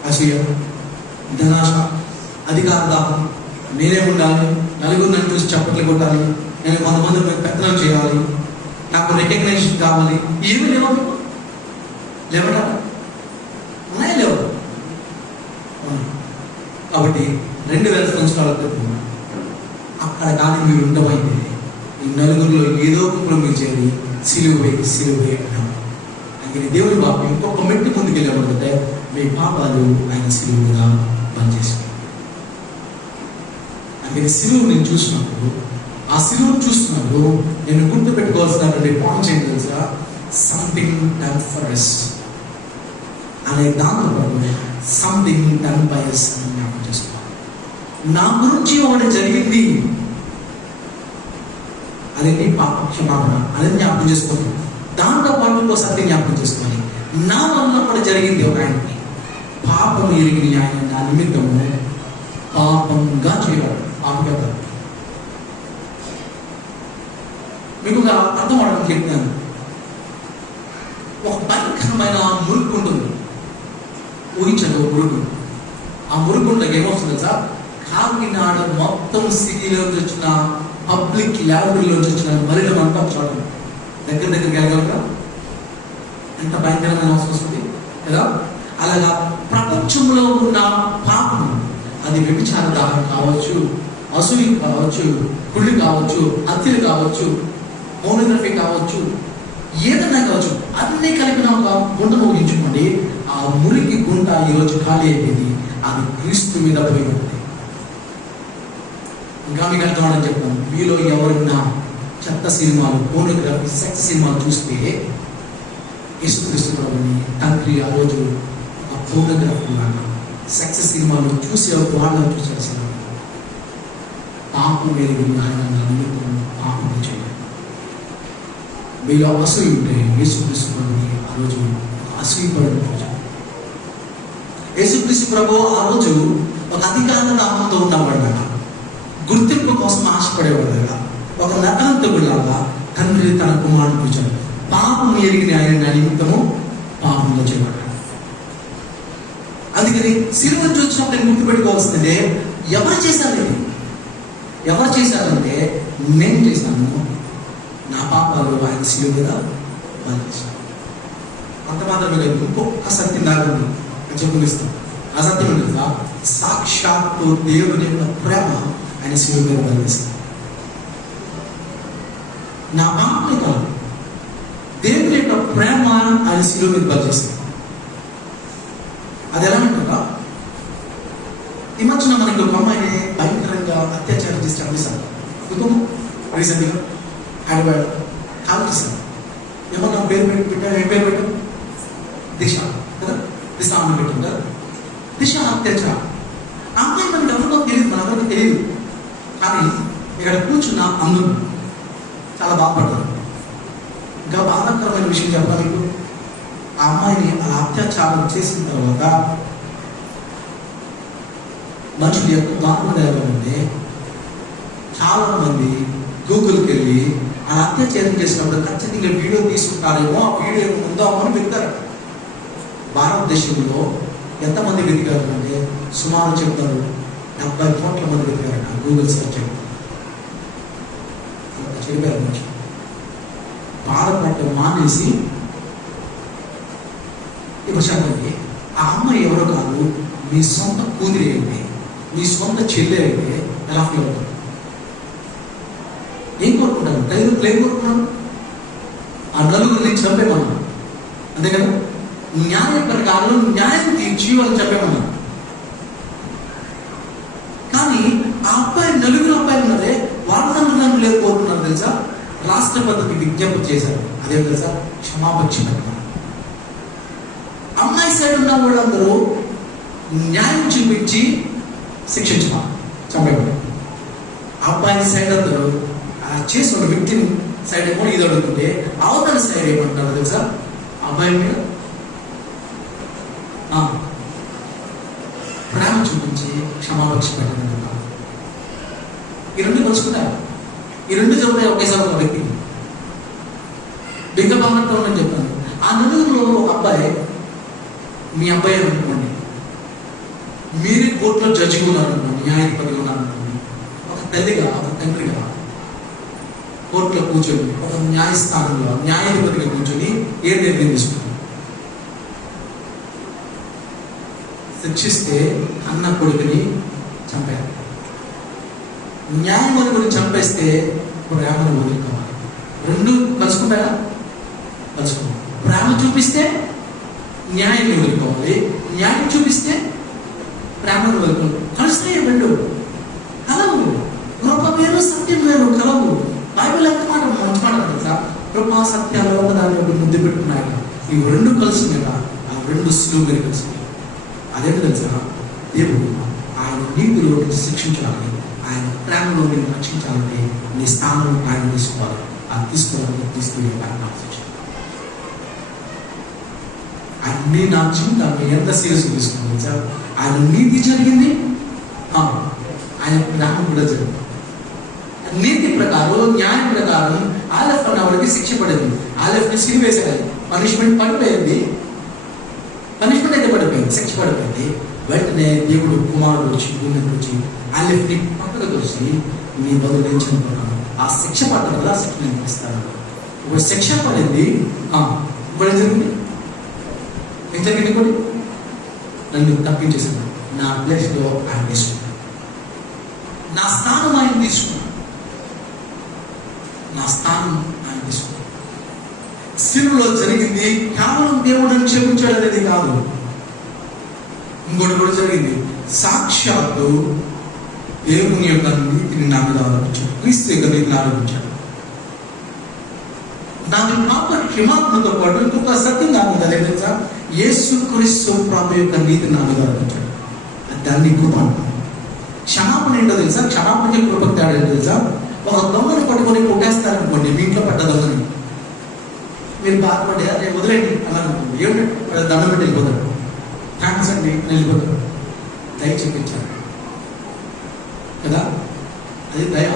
అసూయ, ధనాశ, అధికార దాహం, నేనే ఉండాలి, నలుగురు నన్ను చూసి చప్పట్లు కొట్టాలి, నేను కొంతమంది పెత్తనం చేయాలి, నాకు రికగ్నైజేషన్ కావాలి, ఏమీ లేవా? లేవడా? ఉన్నాయా లేవు? కాబట్టి 2000 సంవత్సరాల క్రితం అక్కడ కానీ మీరు ఉండమైతే ఈ నలుగురిలో ఏదో ఒకరు మీరు చేరి సిలువే అంటాం. అందుకని దేవుడి బాబు ఇంకొక మెట్టు ముందుకు వెళ్ళబడితే మీ పాపాలు ఆయన సిలువ మీద పనిచేసుకుంటారు. అందుకని సిలువు నేను చూసినప్పుడు, ఆ సిలువను చూస్తున్నప్పుడు నేను గుర్తు పెట్టుకోవాల్సినటువంటి పాయింట్ ఏంటి తెలుసా, సంథింగ్ డన్ ఫర్ us అనే దాంతో పాటు సంథింగ్ డన్ బై us అని జ్ఞాపకం చేసుకోవాలి. నా గురించి ఒకటి జరిగింది, అదేంటి పాప క్షమాపణ అనేది జ్ఞాపకం చేసుకోవాలి. దాంతో పాటు ఇంకోసారి జ్ఞాపకం చేసుకోవాలి, నా వల్ల కూడా జరిగింది ఒక ఆయనకి. పాపం ఎరిగిన ఆయన నా నిమిత్తము పాపంగా చేయబడ్డాడు. పాపం మీకు ఒక అర్థం అవడానికి చెప్తాను. ఒక భయంకరమైన మురుగు ఉంటుంది. ఊహించండి, ఒక మురుగు. ఆ మురుగుండకి ఏమవుతుంది సార్? కాకినాడ మొత్తం సిటీలోంచి వచ్చిన పబ్లిక్ ల్యాబొరేటరీలోంచి వచ్చిన మలినం అంతా చూడండి. దగ్గరికి వెళ్ళగలరా? ఎంత భయంకరమైన అవసరం వస్తుంది కదా. అలాగా ప్రపంచంలో ఉన్న పాపం, అది వ్యభిచార దాహం కావచ్చు, అసూయ కావచ్చు, కుళ్ళు కావచ్చు, హత్యలు కావచ్చు, పోర్నోగ్రఫీ కావచ్చు, ఏదన్నా కావచ్చు, అన్నీ కలిపిన ఒక గుండను ఊహించుకోండి. ఆ మురికి గుంట ఈరోజు ఖాళీ అయిపోయింది. అది క్రీస్తు మీద పోయి ఉంది. ఇంకా మీకు అర్థమని చెప్తాను. మీలో ఎవరైనా చెత్త సినిమాలు, పోర్నోగ్రఫీ, సెక్స్ సినిమాలు చూస్తే యేసుక్రీస్తు ప్రభుని తండ్రి ఆ రోజు ఆ పోర్నోగ్రఫీ లాగా సెక్స్ సినిమాలు చూసే వాళ్ళని చూసేసిన పాపం మీద ఆయన నిమిత్తం పాపం చేయాలి. మీలో అసూయ ఉంటే యేసుక్రీస్తు ప్రభుని ఆ రోజు అసూయపడిన రోజు. యేసుక్రీస్తు ప్రభు ఆ రోజు ఒక అధికార నామంతో ఉన్నవాడుగా, గుర్తింపు కోసం ఆశపడేవాడుగా, ఒక నటనంతకులాగా తండ్రి తన కుమారుడు కూర్చొని పాపం ఎరిగిన ఆయన నిమిత్తము పాపంలో చేయబడ్డాడు. అందుకని సిలువ చూసినప్పుడు గుర్తుపెట్టుకోవాల్సిందే, ఎవరు చేశారు? ఎవరు చేశారంటే నేను చేశాను. నా పాపాలు ఆయన సిలువ మీద చేశాను. అంత మాత్రమే లేదు, ఇంకొక సత్యం దాగుంది చెప్పిస్తాం. ఆ సత్యం ఏంటా? సాక్షాత్తు దేవుని యొక్క ప్రేమ ఆయన సిలువ మీద బలిస్తాను. నా పాపమే కాదు, దేవుని యొక్క ప్రేమ ఆయన సిలువ మీద బలిస్తాను. అది ఎలా అంటారా? ఈ మధ్యన మనకి ఒక అమ్మాయిని భయంకరంగా అత్యాచారం చేసి చంపేశారు. గుర్తుందా? రీసెంట్గా హైదరాబాద్ కాల్చేశారు. ఏమన్నా పేరు పెట్టారు? ఏం పేరు పెట్టారు? దిశ కదా, దిశ అమ్మ పెట్టారు కదా. దిశ అత్యాచారం. ఆ అమ్మాయి మనకి ఎవరికో తెలియదు, మనందరికీ తెలియదు. కానీ ఇక్కడ కూర్చున్న అందరూ చాలా బాధపడ్డారు. ఇంకా బాధాకరమైన విషయం చెప్పాలి మీకు. ఆ అమ్మాయిని అలా అత్యాచారం చేసిన తర్వాత మనుషులు యొక్క దారుణంగా ఉంటే చాలా మంది గూగుల్కి వెళ్ళి ఆ అత్యాచారం చేసినప్పుడు ఖచ్చితంగా వీడియో తీసుకుంటారేమో, ఆ వీడియో ఉందామో అని వెళ్తారు. భారతదేశంలో ఎంతమంది వెతికారు అంటే సుమారు చెప్తారు 70 కోట్ల మంది వెతికారట. Google search చెడిపోయారు. మంచి బాధపడటం మానేసి ఇప్పుడు చెప్పండి, ఆ అమ్మాయి ఎవరో కాదు, మీ సొంత కూతురి అయితే, మీ సొంత చెల్లి అయితే ఎలా ఫీల్ అవుతారు? ఏం కోరుకుంటారు? తల్లిదండ్రులు ఏం కోరుకున్నాను? ఆ నలుగురిని చంపేమన్నా, అంతే కదా. న్యాయ ప్రకారం న్యాయం తీర్చి వాళ్ళు చంపేమన్నా. కానీ ఆ అబ్బాయి, నలుగురు అబ్బాయిలు ఉన్నారే, వాళ్ళ తల్లిదండ్రులు ఏం కోరుకున్నారు తెలుసా? రాష్ట్రపతికి విజ్ఞప్తి చేశారు. అదేం తెలుసా? క్షమాపక్ష. అమ్మాయి సైడ్ ఉన్న వాళ్ళందరూ న్యాయం చూపించి శిక్షించమా, చంపేవాడు. అబ్బాయి సైడ్ అందరూ చేసిన వ్యక్తిని సైడ్ ఏమో ఇది అడుగుతుంటే, అవతల సైడ్ ఏమంటారు తెలుసా? అబ్బాయి మీద ప్రేమ చూపించి క్షమాపక్ష పెట్టడం. ఈ రెండు కలుసుకుంటారు. ఈ రెండు జరుగుతాయి ఒకేసారి ఒక వ్యక్తికి. బిగ్గ భాగంతో నేను చెప్పాను. ఆ నలుగురిలో ఒక అబ్బాయి, మీ అబ్బాయి అనుకోండి, మీరే కోర్టులో జడ్జిగా ఉన్నారనుకోండి, న్యాయాధిపతిగా ఉన్నారనుకోండి, ఒక తల్లిగా, ఒక తండ్రిగా కోర్టులో కూర్చొని, ఒక న్యాయస్థానంలో న్యాయాధిపతిగా కూర్చొని ఏ నిర్ణయం తీసుకుంటారు? శిక్షిస్తే అన్న కొడుకుని చంపారు, న్యాయమని చంపేస్తే ప్రేమను వదులుకోవాలి. రెండు కలుసుకుంటారా? కలుసుకుంటాం. ప్రేమ చూపిస్తే న్యాయాన్ని వదులుకోవాలి, న్యాయం చూపిస్తే ప్రేమను వదులుకోవాలి. కలుస్తాయి రెండు, కలవు. కృప వేరు, సత్యం వేరు, కలవు. బైబిల్ ఎంత మాట, మంచి మాట తెలుసా? కృపా సత్యాలు దాన్ని ఒకటి ముద్దు పెట్టుకున్నాయి. ఇవి రెండు కలిసినాక ఆ రెండు సులువుగా కలిసినాయి. అదేంటి తెలుసా? దేవుడు ఆయన నీతిలో శిక్షించాలని, ఆయన ప్రేమలో నేను రక్షించాలని నీ స్థానం ఆయన తీసుకోవాలి. అది తీసుకోవాలని తీసుకునే అన్నీ నా జీవితాన్ని ఎంత సీరియస్ తీసుకున్నాను సార్. ఆయన నీతి జరిగింది, ఆయన ప్రేమ కూడా జరిగింది. నీతి ప్రకారం, న్యాయం ప్రకారం ఆలెఫ్ అన్న వాడికి శిక్ష పడింది. ఆలెఫ్ని సిరివేశారు. పనిష్మెంట్ పడిపోయింది, పనిష్మెంట్ అయితే పడిపోయింది, శిక్ష పడిపోయింది. వెంటనే దేవుడు కుమారుడు వచ్చి భూమి మీదకి వచ్చి ఆలిఫ్ని పక్కకు తోసి నీ బదులు నేను చనిపోతాను, ఆ శిక్ష పడ్డది కదా, ఆ శిక్ష నేను ఇస్తాను. ఒక శిక్ష పడింది, ఇప్పుడు ఏం జరిగింది? ఏం జరిగింది? కూడా నన్ను తప్పించేసాను, నా ప్లేస్లో ఆయన తీసుకున్నాను, నా స్థానం ఆయన తీసుకున్నాను, నా స్థానం ఆయన తీసుకున్నాను. సిలువలో జరిగింది కేవలం దేవుడిని క్షమించాడు అనేది కాదు, ఇంకోటి కూడా జరిగింది. సాక్షాత్తు దేవుని యొక్క నీతిని నా మీద ఆరోపించాడు, క్రీస్తు యొక్క నీతిని ఆరోపించాడు. దాని పాప క్షమాపణతో పాటు ఇంకొక సత్యం నాకు ఉంది, అదే తెలుసా? యేసు క్రీస్తు ప్రభు యొక్క నీతిని నా మీద ఆరోపించాడు. దాన్ని కృప అంటారు. క్షమాపణ ఏంటో తెలుసా? క్షమాపణకి కృపకు తేడా ఏంటో తెలుసా? ఒక దొంగని పట్టుకొని కొట్టేస్తారనుకోండి, మీ ఇంట్లో పడ్డ దొంగని, మీరు బాధపడి రేపు వదిలేండి అన్నారు, ఏమిటి దండం పెట్టి వెళ్ళిపోతాడు, థ్యాంక్స్ అండి అని వెళ్ళిపోతాడు. దయ చూపించాడు కదా, అది దయ.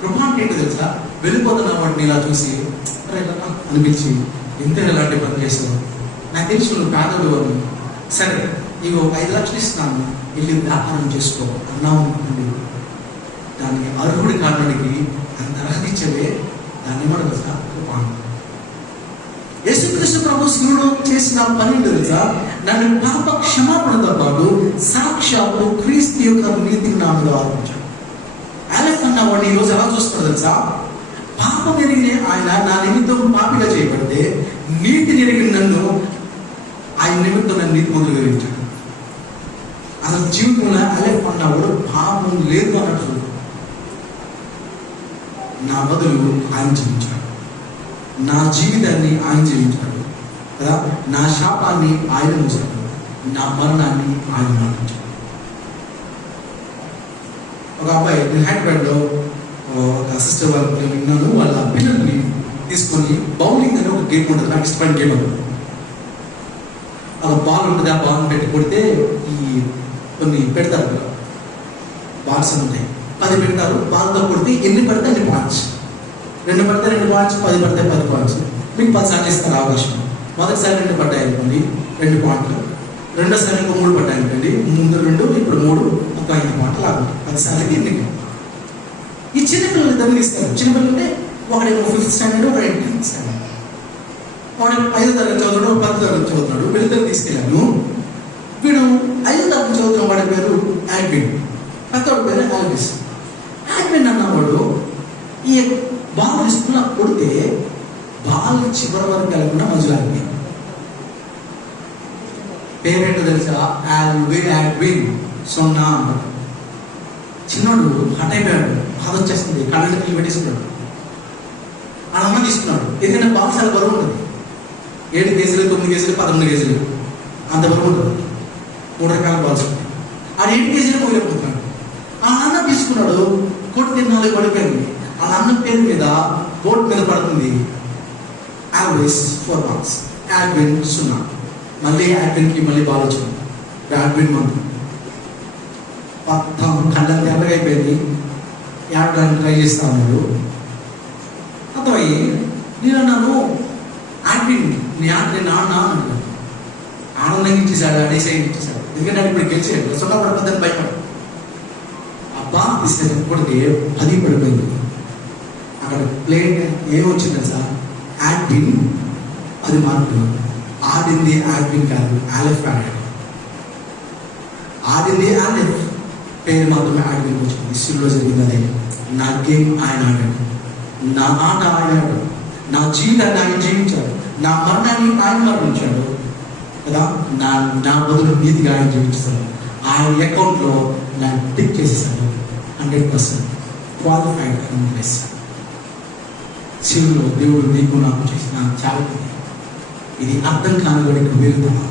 కృప అంటే ఏంటో తెలుసా? వెళ్ళిపోతున్న వాటిని ఇలా చూసి అనిపించి ఇంత ఎలాంటి పని చేస్తావు, నాకు తెలుసు నువ్వు పేదలు, సరే నీకు 5 లక్షలు ఇస్తున్నాను, వెళ్ళి వ్యాపారం చేసుకో అన్నావు అనుకోండి, దానికి అర్హుడి కారణానికి అంత అర్హత ఇచ్చేవే, దాన్ని ఏమన్నా తెలుసా? కృప. యేసుక్రీస్తు ప్రభు శిలువలో చేసిన పని తెలుసా? నన్ను పాప క్షమాపణతో పాటు సాక్షాత్తు క్రీస్తు యొక్క నీతిని నా మీద ఆరోపించాడు. ఆలెఫ్ అన్నవాడిని ఈరోజు ఎలా చూస్తున్నాడు తెలుసా? పాపం ఎరిగిన ఆయన నా నిమిత్తం పాపిగా చేయబడితే, నీతి ఎరిగిన నన్ను ఆయన నిమిత్తం నన్ను నీతి మొదలు వివరించాడు. అసలు జీవితంలో ఆలెఫ్ అన్నవాడు పాపం లేదు అన్నట్టు నా బదులు ఆయన జీవించాడు, నా జీవితాన్ని ఆయన జీవించాడు కదా, నా శాపాన్ని ఆయన ఉంచాడు, నా మరణాన్ని ఆయన మరణించాడు. ఒక అబ్బాయి, నేను హైదరాబాద్లో ఒక సిస్టర్ వాళ్ళకి నేను విన్నాను, వాళ్ళ పిల్లల్ని తీసుకొని బౌలింగ్ అని ఒక గేమ్ ఉంటుంది, నాకు ఇష్టమైన గేమ్ అది. ఒక బాల్ ఉంటుంది, ఆ బాల్ పెట్టి కొడితే ఈ కొన్ని పెడతారు కదా, బాల్స్ ఉంటాయి, 10 పెడతారు, బాల్తో కొడితే ఎన్ని పడితే అన్ని పాయింట్స్, 2 పడితే 2 పాయింట్స్, 10 పడితే 10 పాయింట్స్, మీకు 10 సార్లు ఇస్తారు అవకాశం. మొదటిసారి 2 పడ్డాయి అనుకోండి 2 పాయింట్లు, రెండోసారి ఇంకో 3 పడ్డాయి అనుకోండి, ముందు 2 ఇప్పుడు 3, ఒక 5 పాయింట్లు లాగా 10 సార్లకి ఎన్నిక. ఈ చిన్నపిల్లలు ఇద్దరు ఇస్తారు. చిన్నపిల్లలు అంటే ఒకడేమో 5th స్టాండర్డ్, ఒకడు 10th స్టాండర్డ్, వాడు 5వ తరగతి చదువుతాడు, 10వ తరగతి చదువుతున్నాడు. వీళ్ళిద్దరు తీసుకెళ్ళాను. వీడు 5వ తరగతి చదువుతున్న వాడి పేరు యాడ్విన్, పెద్దవాడి పేరు ఆల్విస్. యాడ్విన్ అన్నవాడు ఈ బాల్ ఇస్తున్నా కొడితే బాల్ చివరి వరకు వెళ్ళకుండా మధ్యలో ఆగిపోయింది. పేరేంటో తెలుసా? యాడ్విన్ 0 అన్నాడు. చిన్నోడు హట్ అయిపోయాడు, బాధ వచ్చేస్తుంది, కళ్ళకి నీళ్ళు పెట్టేసుకున్నాడు. ఆ అమ్మ తీసుకున్నాడు, ఎందుకంటే బాల్ చాలా బరువు ఉంటుంది, 7 కేజీలు 9 కేజీలు 11 కేజీలు అంత బరువు ఉంటుంది. 3 రకాల బాల్స్ ఉంటాయి. ఆ 7 కేజీలు పోయిపోతున్నాడు. ఆ అన్న తీసుకున్నాడు, కొట్టి 4 పడిపోయింది. ఆ అన్న పేరు మీద బోర్డు మీద పడుతుంది ఆల్వేస్ 4 మార్క్స్, యాడ్విన్ 0. మళ్ళీ యాడ్విన్కి మళ్ళీ బాల్ వచ్చింది, యాడ్విన్ మంది మొత్తం కళ్ళని తెల్లగా అయిపోయింది. ఏడడానికి ట్రై చేస్తా ఉన్నాడు. అర్థమయ్యి నేను అన్నాను, యాడ్విన్ నీ నాన్న అన్నాడు. ఆనందంగా ఇచ్చేసాడు, అడేసేయండి ఇచ్చేసాడు, ఎందుకంటే ఆయన ఇప్పుడు గెలిచాడు. సొంత పడిపోద్దని భయపడు. అబ్బా ఇప్పటికే 10 పడిపోయింది. అక్కడ ప్లేట్ ఏమొచ్చింది సార్? యాడ్విన్ 10 మార్కులు. ఆడింది యాడ్విన్ కాదు, ఆలెఫ్ ఆడాడు. ఆడింది ఆలెఫ్, పేరు మాత్రమే యాడ్విన్ వచ్చింది. సిలువలో జరిగింది అదే. నా గేమ్ ఆయన ఆడాడు, నా ఆట ఆయన ఆడాడు, నా జీవితాన్ని ఆయన జీవించాడు, నా మరణాన్ని ఆయన మరణించాడు కదా. నా బదులు నీతిగా ఆయన జీవించాడు. ఆయన అకౌంట్లో నేను టిక్ చేసేసాడు, 100% క్వాలిఫైడ్ అని వేశాడు. శివులో దేవుడు నీకు నాకు చేసిన చావుతుంది. ఇది అర్థం కాని వాడికి వెళ్తున్నా,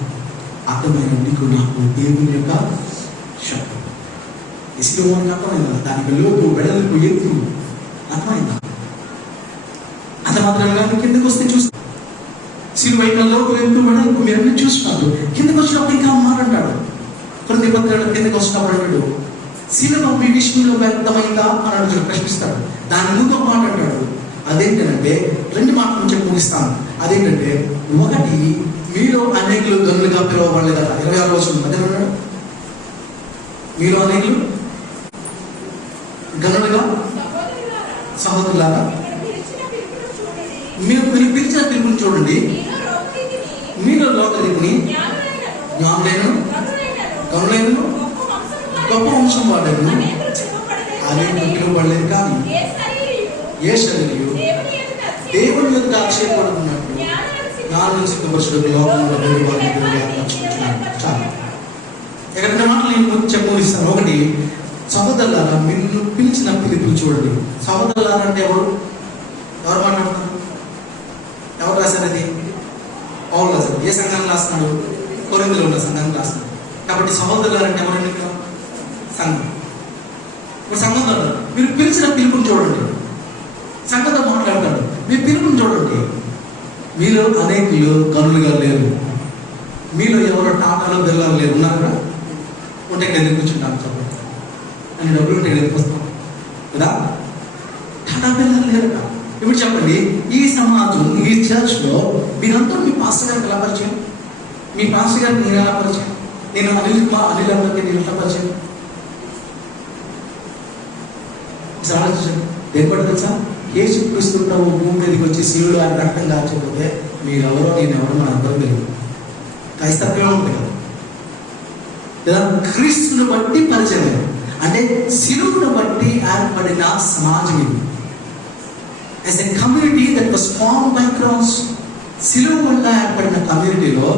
అర్థమైన నీకు నాకు దేవుని యొక్క శబ్దం. ఇసుక అర్థమైందా? దానికి లోపు వెడల్పు ఎత్తు అర్థమైందా? అంత మాత్రమే కిందకు వస్తే చూస్తా, శిలువ యొక్క లోపు ఎత్తు వెడల్పు మీరన్నీ చూస్తున్నారు. కిందకు వచ్చినప్పుడు ఇంకా మాట్లాడాడు. కొన్ని పత్రాలు కిందకు వచ్చినప్పుడు అన్నాడు, శిలువ మీ విషయంలో వ్యక్తమైందా అని అడుగుతాడు, ప్రశ్నిస్తాడు. దాని ముందు ఒక మాట అంటాడు, అదేంటంటే 2 మాటలు చెప్పి ముగిస్తాను. అదేంటంటే ఒకటి, మీలో అనేకులు గనులుగా పిలువబడలేదట. 26 వచనం అదే ఉన్నాడు. మీలో అనేకులు గనులుగా, సహోదరులారా మీరు పిలిచిన పిలుపుని చూడండి. మీలో లోకరీతిని, జ్ఞానులైన, గనులైన, గొప్ప వంశం వాడను అనేకులు పిలువబడలేదు. కానీ ఏ శరీరం దేవుని యొక్క ఆశ్చర్యపడుతున్నట్టు జ్ఞానం సిద్ధపరచడం లోకంలో చాలా ఎక్కడంటే మాటలు నేను చెప్పనిస్తాను. ఒకటి, సహోదరులారా నిన్ను పిలిచిన పిలుపుని చూడండి. సహోదరులారా అంటే ఎవరు మాట్లాడుతున్నారు? ఎవరు రాశారు అది? పౌలు రాశారు. ఏ సంఘాన్ని రాస్తున్నాడు? కొరింథీలో ఉన్న సంఘాన్ని రాస్తున్నాడు. కాబట్టి సహోదరులారా అంటే ఎవరండి? ఇక్కడ సంఘం. ఇప్పుడు సంఘంతో మీరు పిలిచిన పిలుపుని చూడండి. సంఘంతో మాట్లాడతాడు. మీ పిలుపుని చూడండి. మీలో అనేకులు గనులుగా లేరు. మీలో ఎవరో టాటాలో బిల్లాలు లేరు. ఉన్నారు కదా? ఉంటే ఎందుకు కూర్చుంటాను చెప్పండి. అని డబ్బులు ఉంటే ఎందుకు వస్తాం కదా? టాటా బిల్లాలు లేరట. ఇప్పుడు చెప్పండి, ఈ సమాజం, ఈ చర్చ్లో మీరంతా మీ పాస్టర్ గారికి ఎలా పరిచయం? మీ పాస్టర్ గారికి నేను ఎలా పరిచయం? నేను అనిల్ అందరికీ నేను ఎలా పరిచయం? ఆలోచించండి. దేని పడి తెలుసా? యేసు క్రీస్తు ప్రభువు భూమి మీదకి వచ్చి శివుడు ఆయన రక్తం కాల్చకపోతే మీరెవరో నేనెవరో మన అందరూ తెలియదు. క్రైస్తవ్యం ఉంటుంది కదా. లేదా క్రీస్తుని బట్టి పరిచయం, అంటే శిలువును బట్టి ఏర్పడిన సమాజం ఇది. As a community that was formed by cross. శిలువు వల్ల ఏర్పడిన కమ్యూనిటీలో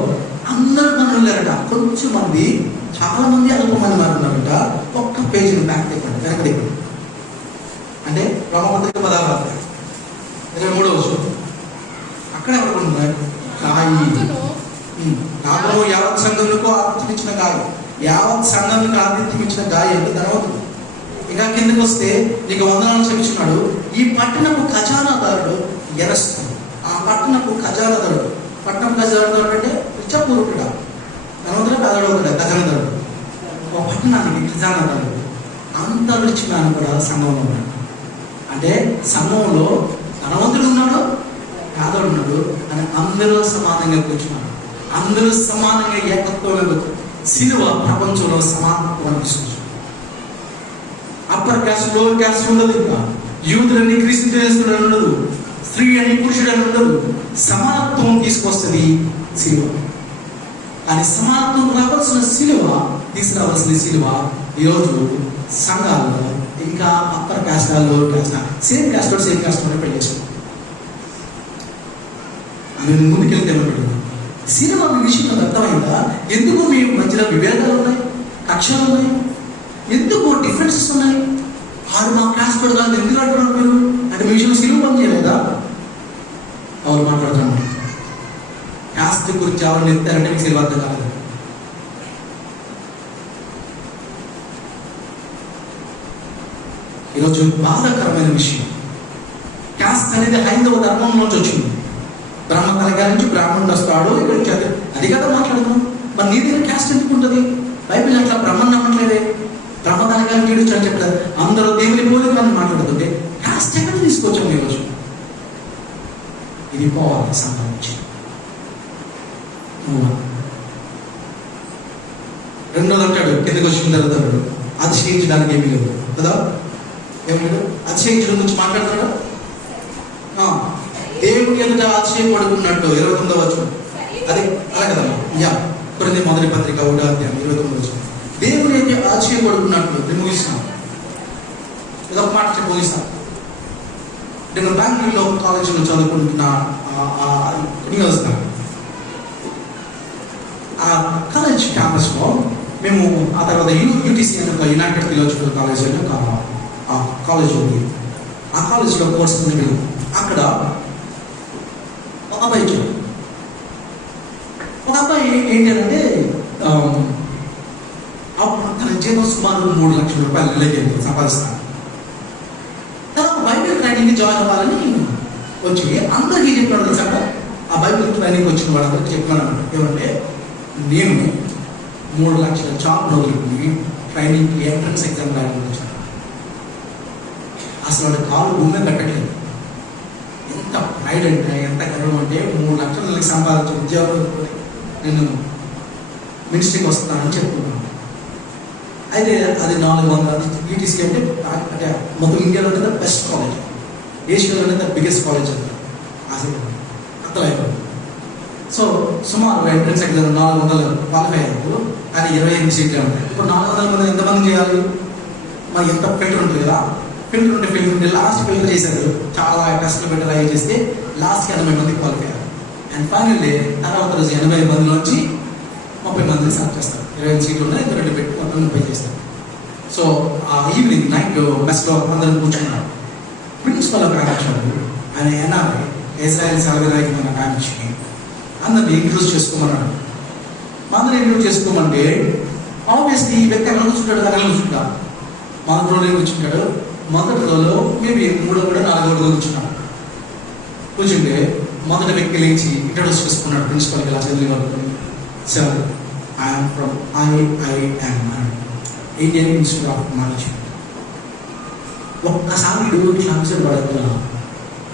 అందరూ మనలు లేరట. కొంచెం మంది, చాలా మంది అల్పమంది వారు ఉన్నారట. ఒక్క పేజీని బ్యాక్ తెప్పండి, వెనక తెప్పండి. అంటే రోమపత్రిక 16:23 అక్కడ ఎవరున్నారు? గాయి. నాలో యావత్ సంఘంలో ఆతిథ్యం ఇచ్చిన గాయ, యావత్ సంఘంలో ఆతిథ్యం ఇచ్చిన గాయ అంటే ధనవంతుడు. ఇంకా కిందకి వస్తే నీకు వందనాలు చెప్తున్నాడు. ఈ పట్టణపు ఖజానాదారుడు ఎరస్తాడు. ఆ పట్టణపు ఖజానాదారుడు, పట్టణం ఖజానాదారుడు అంటే పిచ్చపూరుడా, ధనవంతుడు పేదవాడు, ఖజానాదారుడు. ఒక పట్టణానికి ఖజానాదారుడు. అంత రిచ్ మ్యాన్ కూడా సంఘంలో ఉన్నాడు. అంటే సంఘంలో ధనవంతుడు ఉన్నాడు, పేదవాడు ఉన్నాడు అని అందరూ సమానంగా కూర్చున్నాడు. అందరూ సమానంగా ఏకత్వంలో శిలువ ప్రపంచంలో సమానత్వాన్ని తీసుకొచ్చాడు. అప్పర్ క్యాస్ట్, లోవర్ క్యాస్ట్ ఉండదు. ఇంకా యూదులని క్రీస్తుని ఉండదు, స్త్రీ అని పురుషుడు అని ఉండదు. సమానత్వం తీసుకొస్తుంది శిలువ. కానీ సమానత్వం రావాల్సిన శిలువ, తీసుకురావాల్సిన శిలువ ఈరోజు సంఘాల్లో ఇంకా upper caste, lower caste, same caste పెళ్లి చేస్తాం. అని ముందుకెళ్తే ఏమంటాడు? సినిమా మీ విషయంలో అర్థమైందా? ఎందుకు మీ మధ్యలో విభేదాలు ఉన్నాయి, కక్షలు ఉన్నాయి, ఎందుకు డిఫరెన్సెస్ ఉన్నాయి? ఆడు మా క్లాస్ పెడతాను ఎందుకు అంటున్నారు మీరు అంటే మీ విషయంలో సినిమా పని చేయలేదా? ఎవరు మాట్లాడుతున్నాను? క్యాస్ట్ గురించి ఎవరిని ఎత్తారంటే మీకు సినిమా అర్థం కాలేదు. ఈరోజు బాధాకరమైన విషయం, క్యాస్ట్ అనేది హైందవ ధర్మం నుంచి వచ్చింది. బ్రహ్మ తరగతి నుంచి బ్రాహ్మణుడు వస్తాడు, ఇక్కడ నుంచి అది కదా మాట్లాడుతున్నాం. మరి నీ దగ్గర క్యాస్ట్ ఎందుకు ఉంటుంది? బైబిల్ అట్లా బ్రహ్మను నమ్మట్లేదే. బ్రహ్మ తరగతి నుంచి అని చెప్పలేదు. అందరూ దేవుని పోలిక అని మాట్లాడుతుంటే క్యాస్ట్ ఎక్కడ తీసుకొచ్చాము ఈరోజు? ఇది పోవాలి సంబంధించి. రెండోది అంటాడు, కిందకి వచ్చిన తర్వాత అతిశయించడానికి ఏమీ లేదు కదా. ఏమన్నాడు? అతిశయించడం గురించి మాట్లాడుతున్నాడు. దేవుని ఎదుట ఆశ్చర్యపడుకున్నట్టు 29వ వచనం. అది అలా కదమ్మా. కొరింథీ మొదటి పత్రిక 1:29 వచనం. దేవుని ఎదుట ఆశ్చర్యపడుకున్నట్లు నేను ముగిస్తున్నాను. ఇదొక మాట చెప్పి ముగిస్తాను. నేను బెంగళూరులో కాలేజీలో చదువుకుంటున్న యూనివర్సిటీ, ఆ కాలేజ్ క్యాంపస్లో మేము ఆ తర్వాత యూటీసీ అనే ఒక యునైటెడ్ థియాలజికల్ కాలేజ్ అని ఒక కాలేజ్ ఉంది. ఆ కాలేజ్లో కోర్స్ ఉంది. అక్కడ ఒక అబ్బాయి వచ్చాడు. ఒక అబ్బాయి ఏంటి అంటే తన జీతం సుమారు 3 లక్షల రూపాయలు నెలకి సంపాదిస్తాను. తర్వాత బైబిల్ ట్రైనింగ్ జాయిన్ అవ్వాలని వచ్చి అందరికీ చెప్పినాడు తెలుసా. ఆ బైబిల్ ట్రైనింగ్ వచ్చిన వాళ్ళందరికీ చెప్పినాడు ఏమంటే, నేను 3 లక్షల జాబ్ వదులుకుని ట్రైనింగ్కి ఎంట్రన్స్ ఎగ్జామ్ రాయడానికి వచ్చాను. అసలు వాడు కాలు భూమి కట్టట్లేదు. ఎంత ప్రైడ్ అంటే, ఎంత గర్వం అంటే, 3 లక్షల నెలకి సంపాదించే ఉద్యోగం నేను మినిస్ట్రీకి వస్తానని చెప్పుకున్నాను. అయితే అది 400 ఈటీసీ అంటే మొత్తం ఇండియాలో ద బెస్ట్ కాలేజ్, ఏషియాలోనే ద బిగ్గెస్ట్ కాలేజ్ అంటారు అర్థమైపోయింది. సో సుమారు ఎంట్రన్స్ ఎగ్జామ్ 400 క్వాలిఫై అయ్యారు, కానీ 28 సీట్లు ఉంటాయి. ఇప్పుడు 400 మంది ఎంతమంది చేయాలి? మరి ఎంత ఫిల్టర్ ఉంటుంది కదా, ఫిల్టర్ ఉంటే లాస్ట్ ఫిల్టర్ చేశారు. చాలా టెస్ట్లు పెట్టి ట్రై చేస్తే లాస్ట్కి 80 మంది క్వాలిఫై అయ్యారు. అండ్ ఫైనల్లీ తర్వాత రోజు 80 మందిలోంచి 30 మందిని సెలెక్ట్ చేస్తారు. 20 సీట్లు ఉన్నాయి, 2 పెట్టి మొత్తం 30 చేస్తారు. సో ఆ ఈవినింగ్ నైట్ మెస్లో అందరం కూర్చున్నారు. ప్రిన్సిపల్ ఒక ఆయన వచ్చాడు, ఆయన ఎన్ఆర్ఐ, ఇజ్రాయెల్ సెలవిరాయికి మన కానిచ్చి అందరిని ఇంట్రడ్యూస్ చేసుకోమన్నాడు. అందరిని ఇంట్రడ్యూస్ చేసుకోమంటే ఆబ్వియస్లీ ఈ వ్యక్తి ఎక్కడ కూర్చుంటాడు, అక్కడ కూర్చుంటాడు. మొదటి రోజు కూర్చుంటాడు, మొదటి రోజులో మేబీ 3వ కూడా 4వ కూడా కూర్చున్నాడు. కూర్చుంటే మొదటి వ్యక్తి లేచి ఇంట్రడ్యూస్ చేసుకున్నాడు ప్రిన్సిపల్కి. ఇలా చదివి వాళ్ళు, sir I'm from IIM Indian institute of management. ఒక్కసారి ఇట్లా అబ్జర్వ్ పడకుండా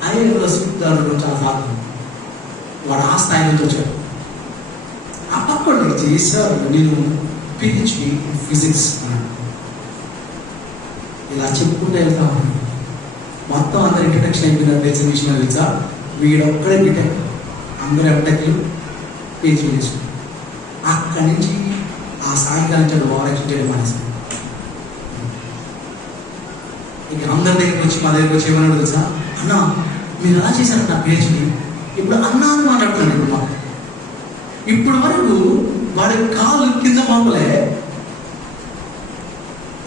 ఐఐఎంలో సీట్ దాంట్లో చాలా సాధన వాడు ఆ స్థాయి నుంచి వచ్చాడు. ఆ పక్కన వచ్చి సార్ నేను PhD ఇన్ ఫిజిక్స్ అన్నాడు. ఇలా చెప్పుకుంటూ వెళ్తా ఉన్నాను. మొత్తం అందరు ఇంట్రడక్షన్ అయిపోయినట్టు తెలిసిన విషయం తెలుసా, వీడొక్కడే బిటెక్, అందరూ ఎంటెక్లు PhD చేసుకున్నాడు. అక్కడి నుంచి ఆ సాయంకాలం నుంచి ఓవరాక్షన్ చేయడం మానేసాడు. ఇక అందరి దగ్గరికి వచ్చి మా దగ్గరికి వచ్చి ఏమన్నాడు తెలుసా, అన్న మీరు ఎలా చేశారు నా PhD, ఇప్పుడు అన్నా అని మాట్లాడుతున్నాడు. ఇప్పుడు మాకు ఇప్పుడు వరకు వాడి కాలు కింద మాపలే,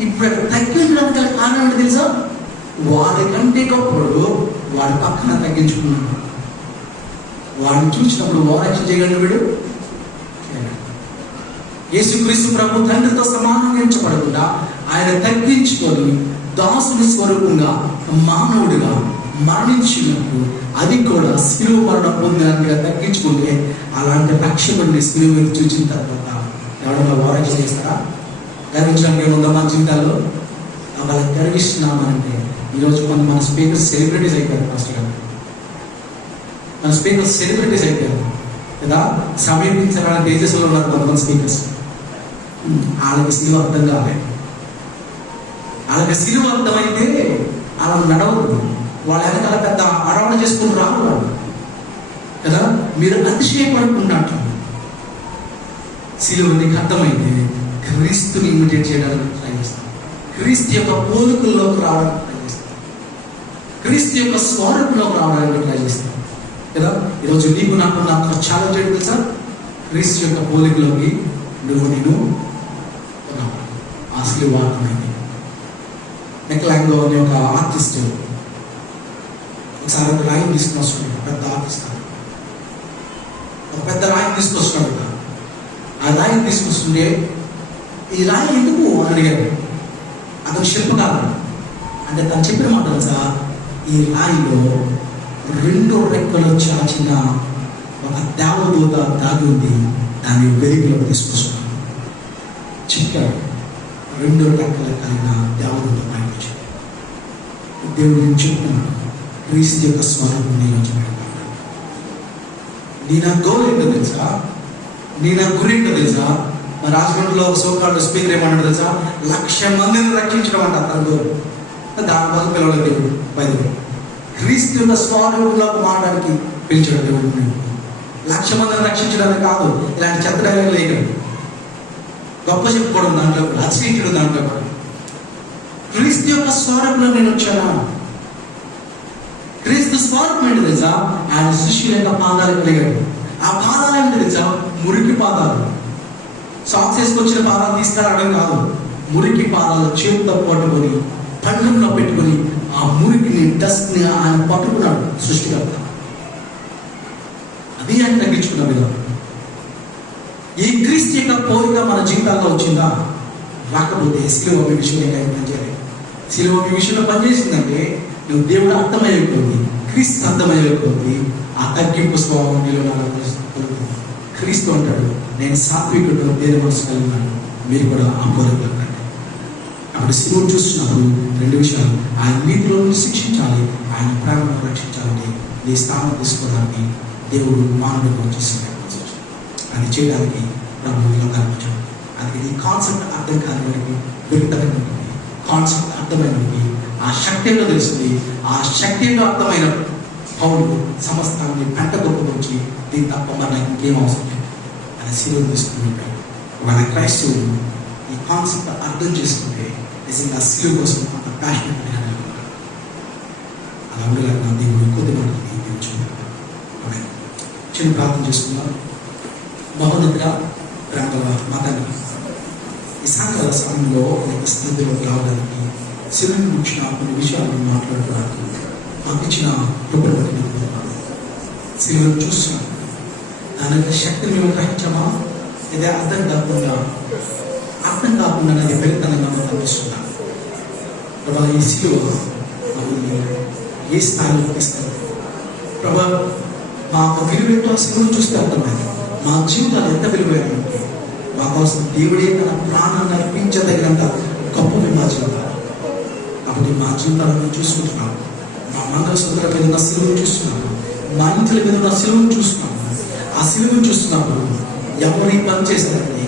ఇప్పుడు తగ్గించడానికి గల కారణం ఏంటి తెలుసా, వాడికంటే గొప్పడు వాడి పక్కన తగ్గించుకున్నాడు. వాడిని చూసినప్పుడు ఓవరాక్షన్ చేయగలడు వీడు. యేసుక్రీస్తు ప్రభు తండ్రితో సమానంగా ఎంచబడకుండా ఆయన తగ్గించుకొని దాసుని స్వరూపంగా మానవుడిగా మరణించినప్పుడు, అది కూడా శిలువ మరణం పొందడానికి తగ్గించుకుంటే, అలాంటి రక్షకుడిని శిలువ చూసిన తర్వాత ఎవడన్నా ఓవరాక్షన్ చేస్తారా? గర్వించడానికి ఏముందా మన జీవితాల్లో? వాళ్ళకి గర్విస్తున్నామంటే ఈరోజు మన స్పీకర్స్ సెలబ్రిటీస్ అయిపోయారు. మాస్టర్ గారు మన స్పీకర్స్ సెలబ్రిటీస్ అయిపోయారు కదా. సమీపించాలని తేజస్సులో ఉన్నారు కొంతమంది స్పీకర్స్. వాళ్ళకి శిలువ అర్థం కావాలి. వాళ్ళకి శిలువ అర్థమైతే అలా నడవదు. వాళ్ళ వెనకాల పెద్ద అడవడ చేసుకుని రావాలి కదా. మీరు అతిశయపడుకున్నట్లు శిలువ నీకు అర్థమైతే క్రీస్తుని ఇమిటేట్ చేయడానికి ట్రై చేస్తాం. క్రీస్తు యొక్క పోలికల్లోకి రావడానికి ట్రై చేస్తాం. క్రీస్తు యొక్క స్వరూపంలోకి రావడానికి ట్రై చేస్తాం కదా. ఈరోజు నీకు నాకు ఛాలెంజ్ ఏంటి తెలుసా, క్రీస్తు యొక్క పోలికలోకి నేను ఆ శిలువ అర్థమైంది. నెక్లాంగో అనే ఒక ఆర్టిస్ట్ ఒకసారి ఒక రాయిని తీసుకుని వస్తున్నాడు. పెద్ద ఆర్టిస్ట్ ఒక పెద్ద రాయిని తీసుకొస్తున్నాడు. ఆ రాయిని తీసుకొస్తుంటే ఈ రాయి ఎందుకు అని అడిగాడు. అతను శిల్పకారుడు. అంటే తను చెప్పిన మాట తెలుసా, ఈ రాయిలో 2 రెక్కలు చాచిన ఒక దేవదూత దాగి ఉంది, దాన్ని వెలుగులోకి తీసుకొస్తున్నాడు. చెప్పాడు 2 రెక్కలు కలిగిన దేవదూత పైకి వచ్చాడు. దేవుడు నేను చెప్తున్నాడు, క్రీస్తు యొక్క స్వరూపం నేను చెప్పాను. నీ నా గోల్ ఏంటో తెలుసా, నీ నా గురి ఏంటో తెలుసా. మా రాజమండ్రిలో ఒక సోకాళ్ళు స్పీకర్ ఏమన్నాడు తెలుసా, 1,00,000 మందిని రక్షించడం అంట తన గోల్. దానికోసం పిలవలేదు దేవుడు. బయట క్రీస్తు యొక్క స్వరూపంలో మాట్లాడానికి పిలిచాడు దేవుడు. 1,00,000 మందిని రక్షించడానికి కాదు, ఇలాంటి చెత్త డైలాగ్ లేకడు. గొప్ప చెప్పుకోవడం దాంట్లో కూడా, అతిశయించడం దాంట్లో కూడా. క్రీస్తు యొక్క స్వరూపంలో నేను వచ్చానా. క్రీస్తు స్వరూపం ఏంటి తెలుసా, ఆయన శిష్యుల యొక్క పాదాలు కలిగాడు. ఆ పాదాలు ఏంటి తెలుసా, మురికి పాదాలు. సాక్స్ వేసుకొచ్చిన పాదాలు తీసుకురావడం కాదు, మురికి పాదాలు చేతితో పట్టుకొని పండ్లంలో పెట్టుకొని ఆ మురికిని డస్ట్ని ఆయన పట్టుకున్నాడు సృష్టికర్త. అది ఆయన తగ్గించుకున్న విధానం. ఈ క్రీస్తు యొక్క పోలిక మన జీవితాల్లో వచ్చిందా? రాకపోతే శిలువ మీ విషయంలో పనిచేయాలి. శిలువ మీ విషయంలో పనిచేసిందంటే నువ్వు దేవుడు అర్థమయ్యేది, క్రీస్తు అర్థమయ్యేది, ఆ తగ్గింపు స్వభావం నీలో కలుగుతుంది. క్రీస్తు అంటాడు, నేను సాత్వికుడు, దేని మనసు కలిగినాను, మీరు కూడా ఆ పోలికలు కండి. అప్పుడు శిలువను చూస్తున్నప్పుడు 2 విషయాలు, ఆయన నీతిలో శిక్షించాలి, ఆయన ప్రేమను రక్షించాలని నీ స్థానం తీసుకోవడానికి దేవుడు మానవుడికి వచ్చేసింది. అది చేయడానికి ప్రభు లోకానికి. అది ఈ కాన్సెప్ట్ అర్థం కాని వారికి వెళ్తానే ఉంటుంది. కాన్సెప్ట్ అర్థమైన వారికి ఆ శక్తి ఏంటో తెలుస్తుంది. ఆ శక్తి ఏంటో అర్థమైన పౌరులు సమస్తాన్ని పెంట గొప్పకొచ్చి దీని తప్ప మన ఇంకేం అవసరం లేదు అని శిలువను తీసుకుని ఉంటాయి. మన క్రైస్తవులు ఈ కాన్సెప్ట్ అర్థం చేసుకుంటే నిజంగా శిలువ కోసం అంత ప్యాషనెట్ అలా ఉండగల దేవుడు కొద్ది మాటలకి తెలుసుకుంటారు. చిన్న ప్రార్థన చేసుకుందాం. మహోన్నతిగా ప్రేమల మాతని ఈ సాయంకాల సమయంలో యొక్క స్థితిలోకి రావడానికి శిలువను గురించిన కొన్ని విషయాలను మాట్లాడడానికి మాకు ఇచ్చిన కృపను బట్టి శిలువను చూస్తున్నాం. దాని యొక్క శక్తిని మేము గ్రహించామా? ఇదే అర్థం కాకుండా అది పెరుగుతనంగా మనం అనిపిస్తున్నాం. ప్రభా ఈ శిలువ మమ్మల్ని ఏ స్థాయిలో తీసుకెళ్తాం ప్రభా? మా యొక్క విలువేంటో ఆ శిలువను చూస్తే అర్థమైంది. మా జీవితాలు ఎంత విలువైనటువంటి మా కోసం దేవుడే తన ప్రాణాన్ని అర్పించదగినంత గొప్పవి మా జీవితాలు. కాబట్టి మా జీవితాలను చూసుకుంటున్నాము. మా మంగళసూత్రాల మీద ఉన్న శిలువను చూస్తున్నాము. మా ఇంటి మీద ఉన్న శిలువను చూస్తున్నాము. ఆ శిలువను చూస్తున్నప్పుడు ఎవరి పని చేస్తారండి?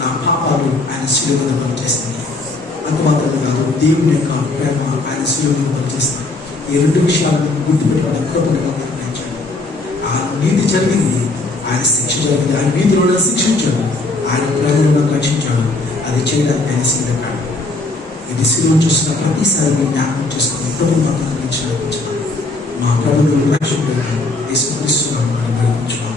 నా పాపాలు ఆయన శిలువ మీద పనిచేస్తాయి. అంత మాత్రమే కాదు, దేవుని యొక్క ప్రేమ ఆయన శిలువ మీద పనిచేస్తాయి. ఈ రెండు విషయాలను గుర్తుపెట్టుకునే కృపను గ్రహించాడు. ఆ నీతి జరిగింది, ఆయన శిక్ష జరిగింది. ఆయన నీతిలో శిక్షించాడు, ఆయన ప్రేమలో రక్షించాడు. అది చేయడానికి ఆయన శిలువ కాదు. ఇది శిలువను చూస్తున్న ప్రతిసారి మీరు జ్ఞాపకం చేసుకుని ప్రభు మాత్రం మా ప్రభుత్వం రక్షకుడు యేసుక్రీస్తు నామమున వేడుకుంటున్నాము.